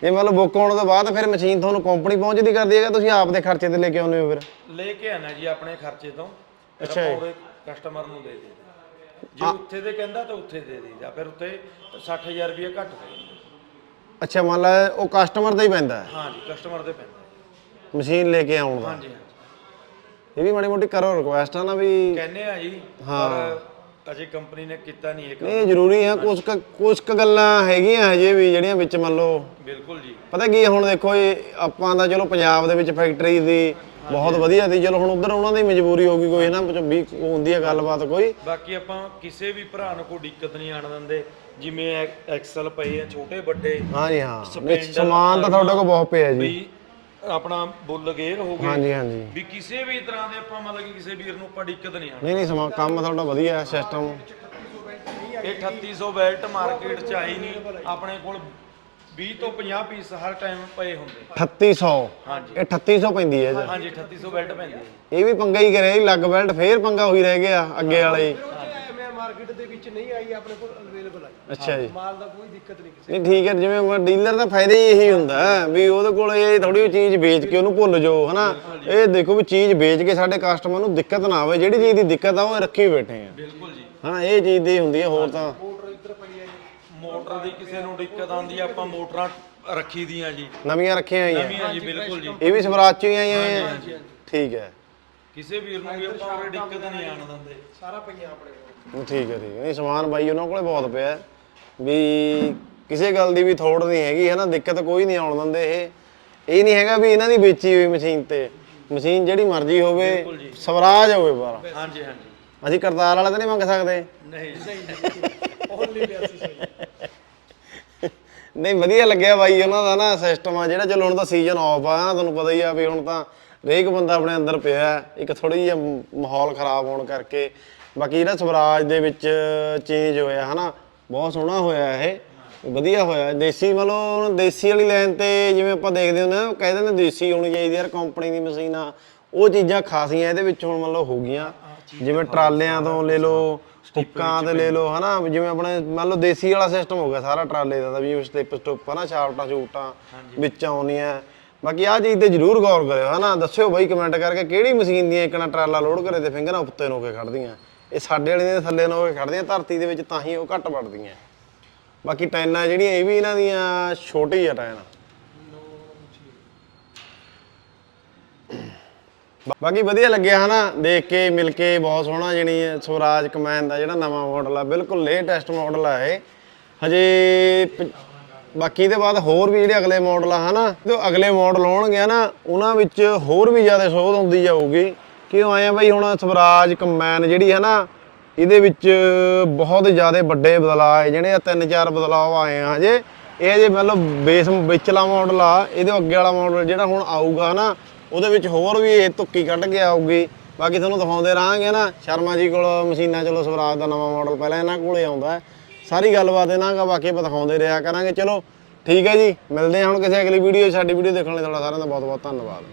S1: ਜੇ ਮੰਨ ਲਓ ਬੁੱਕ ਹੋਣ ਤੋਂ ਬਾਅਦ ਫਿਰ ਮਸ਼ੀਨ ਤੁਹਾਨੂੰ ਕੰਪਨੀ ਪਹੁੰਚਦੀ ਕਰਦੀ ਹੈ ਕਿ ਤੁਸੀਂ ਆਪ ਦੇ ਖਰਚੇ ਤੇ ਲੈ ਕੇ ਆਉਂਦੇ ਹੋ ਫਿਰ?
S3: ਲੈ ਕੇ ਆਣਾ ਜੀ ਆਪਣੇ ਖਰਚੇ ਤੋਂ।
S1: ਅੱਛਾ ਜੀ।
S3: ਪੂਰੇ ਕਸਟਮਰ ਨੂੰ ਦੇ ਦੇ ਜੇ ਉੱਥੇ ਦੇ ਕਹਿੰਦਾ ਤਾਂ ਉੱਥੇ ਦੇ ਦੇਈਦਾ ਫਿਰ ਉੱਥੇ 60000 ਰੁਪਏ ਘੱਟ ਦੇ ਦਿੰਦੇ।
S1: ਅੱਛਾ ਮੰਨ ਲਾ ਉਹ ਕਸਟਮਰ ਦਾ ਹੀ ਪੈਂਦਾ ਹੈ।
S3: ਹਾਂਜੀ ਕਸਟਮਰ ਦੇ ਪੈਂਦਾ।
S1: ਮਸ਼ੀਨ ਲੈ ਕੇ ਆਉਣ ਦਾ।
S3: ਹਾਂਜੀ ਹਾਂਜੀ।
S1: ਇਹ ਵੀ ਮਾੜੀ ਮੋਟੀ ਕਰੋ ਰਿਕੁਐਸਟ ਆ ਨਾ ਵੀ
S3: ਕਹਿੰਦੇ ਆ ਜੀ ਪਰ ਅਜੇ ਕੰਪਨੀ ਨੇ ਕੀਤਾ ਨਹੀਂ ਇਹ ਕੰਮ।
S1: ਨਹੀਂ ਜਰੂਰੀ ਹੈ ਕੁਝ ਕੁ- ਕੁਝ ਕੁ ਗੱਲਾਂ ਹੈਗੀਆਂ ਹਜੇ ਵੀ ਜਿਹੜੀਆਂ ਵਿੱਚ ਮੰਨ ਲਓ
S3: ਬਿਲਕੁਲ ਜੀ।
S1: ਪਤਾ ਕੀ ਹੈ, ਹੁਣ ਦੇਖੋ ਇਹ ਆਪਾਂ ਦਾ ਚਲੋ ਪੰਜਾਬ ਦੇ ਵਿੱਚ ਫੈਕਟਰੀ ਦੀ ਬਹੁਤ ਵਧੀਆ ਸੀ। ਚਲੋ ਹੁਣ ਉਧਰ ਉਹਨਾਂ ਦੀ ਮਜਬੂਰੀ ਹੋ ਗਈ ਕੋਈ ਨਾ ਵੀ ਹੁੰਦੀ ਹੈ ਗੱਲਬਾਤ ਕੋਈ।
S3: ਬਾਕੀ ਆਪਾਂ ਕਿਸੇ ਵੀ ਭਰਾ ਨੂੰ ਕੋਈ ਦਿੱਕਤ ਨਹੀਂ ਆਣ ਦਿੰਦੇ। ਜਿਵੇਂ ਐਕ- ਐਕਸਲ ਪਏ ਆ ਛੋਟੇ ਵੱਡੇ।
S1: ਹਾਂਜੀ ਹਾਂ। ਵਿੱਚ
S3: ਸਪਲੈਂਡਰ,
S1: ਸਮਾਨ ਤਾਂ ਤੁਹਾਡੇ ਕੋਲ ਬਹੁਤ ਪਿਆ ਜੀ।
S3: ਵੀ ਆਪਣਾ ਬੁੱਲ ਗੇਅਰ ਹੋ ਗਏ।
S1: ਹਾਂਜੀ ਹਾਂਜੀ।
S3: ਵੀ ਕਿਸੇ ਵੀ ਤਰ੍ਹਾਂ ਦੇ ਆਪਾਂ ਮਤਲਬ ਕਿ ਕਿਸੇ ਵੀਰ ਨੂੰ ਆਪਾਂ ਦਿੱਕਤ ਨਹੀਂ ਆਣ।
S1: ਨਹੀਂ ਨਹੀਂ ਸਮਾਨ ਕੰਮ ਤੁਹਾਡਾ ਵਧੀਆ ਹੈ ਸਿਸਟਮ
S3: ਇਹ 3800 ਬੈਲਟ ਮਾਰਕੀਟ ਚ ਆਈ ਨਹੀਂ। ਆਪਣੇ ਕੋਲ 20 ਤੋਂ 50 ਪੀਸ ਹਰ ਟਾਈਮ ਪਏ ਹੁੰਦੇ।
S1: 3800
S3: ਹਾਂਜੀ।
S1: ਇਹ 3800 ਪੈਂਦੀ ਹੈ ਜੀ।
S3: ਹਾਂਜੀ 3800 ਬੈਲਟ ਪੈਂਦੀ ਹੈ
S1: ਇਹ ਵੀ ਪੰਗਾ ਹੀ ਕਰਿਆ ਜੀ ਲੱਗ ਬੈਲਟ ਫੇਰ ਪੰਗਾ ਹੋਈ ਰਹਿ ਗਿਆ ਅੱਗੇ ਵਾਲੇ
S2: ਮਾਰਕੀਟ ਦੇ ਵਿੱਚ ਨਹੀਂ ਆਈ ਆਪਣੇ ਕੋਲ ਅਵੇਲੇਬਲ ਹੈ
S1: ਅੱਛਾ ਜੀ।
S2: ਮਾਲ ਦਾ ਕੋਈ ਦਿੱਕਤ ਨਹੀਂ ਕਿਸੇ
S1: ਨਹੀਂ ਠੀਕ ਹੈ ਜਿਵੇਂ ਡੀਲਰ ਦਾ ਫਾਇਦਾ ਹੀ ਇਹੀ ਹੁੰਦਾ ਹੈ ਵੀ ਉਹਦੇ ਕੋਲ ਇਹ ਥੋੜੀ ਚੀਜ਼ ਵੇਚ ਕੇ ਉਹਨੂੰ ਭੁੱਲ ਜਾਓ ਹਨਾ। ਇਹ ਦੇਖੋ ਵੀ ਚੀਜ਼ ਵੇਚ ਕੇ ਸਾਡੇ ਕਸਟਮਰ ਨੂੰ ਦਿੱਕਤ ਨਾ ਆਵੇ ਜਿਹੜੀ ਚੀਜ਼ ਦੀ ਦਿੱਕਤ ਆ ਉਹ ਰੱਖੀ ਬੈਠੇ ਆ।
S3: ਬਿਲਕੁਲ ਜੀ।
S1: ਹਨਾ ਇਹ ਚੀਜ਼ ਦੀ ਹੁੰਦੀ ਹੈ ਹੋਰ ਤਾਂ
S2: ਮੋਟਰ ਇੱਧਰ ਪਈ ਹੈ ਜੀ
S3: ਮੋਟਰ ਦੀ ਕਿਸੇ ਨੂੰ ਦਿੱਕਤ ਆਉਂਦੀ ਆ ਆਪਾਂ ਮੋਟਰਾਂ ਰੱਖੀ ਦੀਆਂ ਜੀ।
S1: ਨਵੀਆਂ ਰੱਖੀਆਂ ਹੋਈਆਂ।
S3: ਨਵੀਆਂ ਜੀ ਬਿਲਕੁਲ ਜੀ।
S1: ਇਹ ਵੀ ਸਵਰਾਜ ਚੋਂ ਹੀ ਆਈਆਂ ਹੋਈਆਂ। ਠੀਕ ਹੈ।
S3: ਕਿਸੇ ਵੀਰ ਨੂੰ ਵੀ ਆਪਾਂ ਉਰੇ ਦਿੱਕਤ ਨਹੀਂ ਆਣ ਦਿੰਦੇ।
S2: ਸਾਰਾ ਪਈਆਂ ਆਪਣੇ ਕੋਲ।
S1: ਨਹੀਂ, ਠੀਕ ਹੈ ਠੀਕ ਹੈ। ਨਹੀਂ ਸਮਾਨ ਬਾਈ ਉਹਨਾਂ ਕੋਲੇ ਬਹੁਤ ਪਿਆ ਹੈ। ਵੀ ਕਿਸੇ ਗੱਲ ਦੀ ਵੀ ਥੋੜ ਨਹੀਂ ਹੈਗੀ ਹੈ ਨਾ ਦਿੱਕਤ ਕੋਈ ਨਹੀਂ ਆਉਣ ਦਿੰਦੇ ਇਹ। ਇਹ ਨਹੀਂ ਹੈਗਾ ਵੀ ਇਹਨਾਂ ਦੀ ਵੇਚੀ ਹੋਈ ਮਸ਼ੀਨ ਤੇ। ਮਸ਼ੀਨ ਜਿਹੜੀ ਮਰਜ਼ੀ ਹੋਵੇ ਸਵਰਾਜ ਹੋਵੇ ਪਰ
S3: ਹਾਂਜੀ ਹਾਂਜੀ।
S1: ਅਸੀਂ ਕਰਤਾਰ ਵਾਲਾ ਤਾਂ ਨਹੀਂ ਮੰਗ ਸਕਦੇ।
S3: ਨਹੀਂ।
S2: ਓਨਲੀ 8200
S1: ਨਹੀਂ ਵਧੀਆ ਲੱਗਿਆ ਬਾਈ ਉਹਨਾਂ ਦਾ ਨਾ ਸਿਸਟਮ ਆ ਜਿਹੜਾ ਚਲੋ ਹੁਣ ਤਾਂ ਸੀਜ਼ਨ ਆਫ ਆ ਨਾ ਤੁਹਾਨੂੰ ਪਤਾ ਹੀ ਆ ਵੀ ਹੁਣ ਤਾਂ ਹਰੇਕ ਬੰਦਾ ਆਪਣੇ ਅੰਦਰ ਪਿਆ ਹੈ। ਇੱਕ ਥੋੜੀ ਜਿਹੀ ਮਾਹੌਲ ਖਰਾਬ ਹੋਣ ਕਰਕੇ ਬਾਕੀ ਜਿਹੜਾ ਸਵਰਾਜ ਦੇ ਵਿੱਚ ਚੇਂਜ ਹੋਇਆ ਹਨਾ ਬਹੁਤ ਸੋਹਣਾ ਹੋਇਆ ਇਹ ਵਧੀਆ ਹੋਇਆ ਦੇਸੀ ਮਤਲਬ ਦੇਸੀ ਵਾਲੀ ਲਾਈਨ ਤੇ ਜਿਵੇਂ ਆਪਾਂ ਦੇਖਦੇ ਹੁੰਦੇ ਆ ਕਹਿੰਦੇ ਨੇ ਦੇਸੀ ਹੋਣੀ ਚਾਹੀਦੀ ਯਾਰ ਕੰਪਨੀ ਦੀ ਮਸ਼ੀਨ ਆ ਉਹ ਚੀਜ਼ਾਂ ਖਾਸੀਆਂ ਇਹਦੇ ਵਿੱਚ ਹੁਣ ਮਤਲਬ ਹੋ ਗਈਆਂ ਜਿਵੇਂ ਟਰਾਲਿਆਂ ਤੋਂ ਲੈ ਲਓ ਹੁੱਕਾਂ ਤੇ ਲੈ ਲਓ ਹਨਾ ਵੀ ਜਿਵੇਂ ਆਪਣੇ ਮੰਨ ਲਓ ਦੇਸੀ ਵਾਲਾ ਸਿਸਟਮ ਹੋ ਗਿਆ ਸਾਰਾ ਟਰਾਲੇ ਦਾ ਤਾਂ ਵੀ ਸਟਿਪ ਸਟੁੱਪ ਹਨਾ ਛਾਪਟਾਂ ਛੂਟਾਂ ਵਿੱਚ ਆਉਂਦੀਆਂ ਬਾਕੀ ਆਹ ਚੀਜ਼ ਤੇ ਜ਼ਰੂਰ ਗੌਰ ਕਰਿਓ ਹਨਾ ਦੱਸਿਓ ਬਾਈ ਕਮੈਂਟ ਕਰਕੇ ਕਿਹੜੀ ਮਸ਼ੀਨ ਦੀਆਂ ਇੱਕਣਾ ਟਰਾਲਾ ਲੋਡ ਕਰੇ ਤੇ ਫਿੰਗਰਾਂ ਉੱਤੇ ਨੂੰ ਕੇ ਖੜਦੀਆਂ। ਇਹ ਸਾਡੇ ਵਾਲੇ ਦੇ ਥੱਲੇ ਨੂੰ ਕੇ ਖੜਦੀਆਂ ਧਰਤੀ ਦੇ ਵਿੱਚ ਤਾਂ ਹੀ ਉਹ ਘੱਟ ਵੜਦੀਆਂ ਬਾਕੀ ਟੈਨਾਂ ਜਿਹੜੀਆਂ ਇਹ ਵੀ ਇਹਨਾਂ ਦੀਆਂ ਛੋਟੀ ਆ ਟੈਨ ਬਾਕੀ ਵਧੀਆ ਲੱਗਿਆ ਹਨਾ, ਦੇਖ ਕੇ, ਮਿਲ ਕੇ, ਬਹੁਤ ਸੋਹਣਾ ਜਣੀ ਸਵਰਾਜ ਕਮੈਨ ਦਾ ਜਿਹੜਾ ਨਵਾਂ ਮਾਡਲ ਆ, ਬਿਲਕੁਲ ਲੇਟੈਸਟ ਮਾਡਲ ਆ ਇਹ। ਹਜੇ ਪ- ਬਾਕੀ ਦੇ ਬਾਅਦ ਹੋਰ ਵੀ ਜਿਹੜੇ ਅਗਲੇ ਮਾਡਲ ਆ ਹਨਾ ਜੋ ਅਗਲੇ ਮਾਡਲ ਆਉਣਗੇ ਨਾ ਉਹਨਾਂ ਵਿੱਚ ਹੋਰ ਵੀ ਜ਼ਿਆਦਾ ਸੋਧ ਹੁੰਦੀ ਜਾਊਗੀ। ਕਿਉਂ ਆਏ ਆ ਬਈ ਹੁਣ ਸਵਰਾਜ ਕਮੈਨ ਜਿਹੜੀ ਹੈ ਨਾ, ਇਹਦੇ ਵਿੱਚ ਬਹੁਤ ਜ਼ਿਆਦਾ ਵੱਡੇ ਬਦਲਾਅ ਹੈ ਜਿਹੜੇ ਆ ਤਿੰਨ ਚਾਰ ਬਦਲਾਅ ਆਏ ਆ ਹਜੇ। ਇਹ ਜੇ ਮਤਲਬ ਬੇਸ ਵਿਚਲਾ ਮਾਡਲ ਆ, ਇਹਦੇ ਅੱਗੇ ਵਾਲਾ ਮਾਡਲ ਜਿਹੜਾ ਹੁਣ ਆਊਗਾ ਨਾ ਉਹਦੇ ਵਿੱਚ ਹੋਰ ਵੀ ਇਹ ਧੁੱਕੀ ਕੱਢ ਕੇ ਆਊਗੀ। ਬਾਕੀ ਤੁਹਾਨੂੰ ਦਿਖਾਉਂਦੇ ਰਹਾਂਗੇ ਨਾ, ਸ਼ਰਮਾ ਜੀ ਕੋਲ ਮਸ਼ੀਨਾਂ, ਚਲੋ ਸਵਰਾਜ ਦਾ ਨਵਾਂ ਮਾਡਲ ਪਹਿਲਾਂ ਇਹਨਾਂ ਕੋਲੇ ਆਉਂਦਾ ਹੈ। ਸਾਰੀ ਗੱਲਬਾਤ ਇਹਨਾਂ ਦਾ ਬਾਕੀ ਆਪਾਂ ਦਿਖਾਉਂਦੇ ਰਿਹਾ ਕਰਾਂਗੇ। ਚਲੋ ਠੀਕ ਹੈ ਜੀ, ਮਿਲਦੇ ਹਾਂ ਹੁਣ ਕਿਸੇ ਅਗਲੀ ਵੀਡੀਓ ਸਾਡੀ ਵੀਡੀਓ ਦੇਖਣ ਲਈ ਤੁਹਾਡਾ ਸਾਰਿਆਂ ਦਾ ਬਹੁਤ ਬਹੁਤ ਧੰਨਵਾਦ।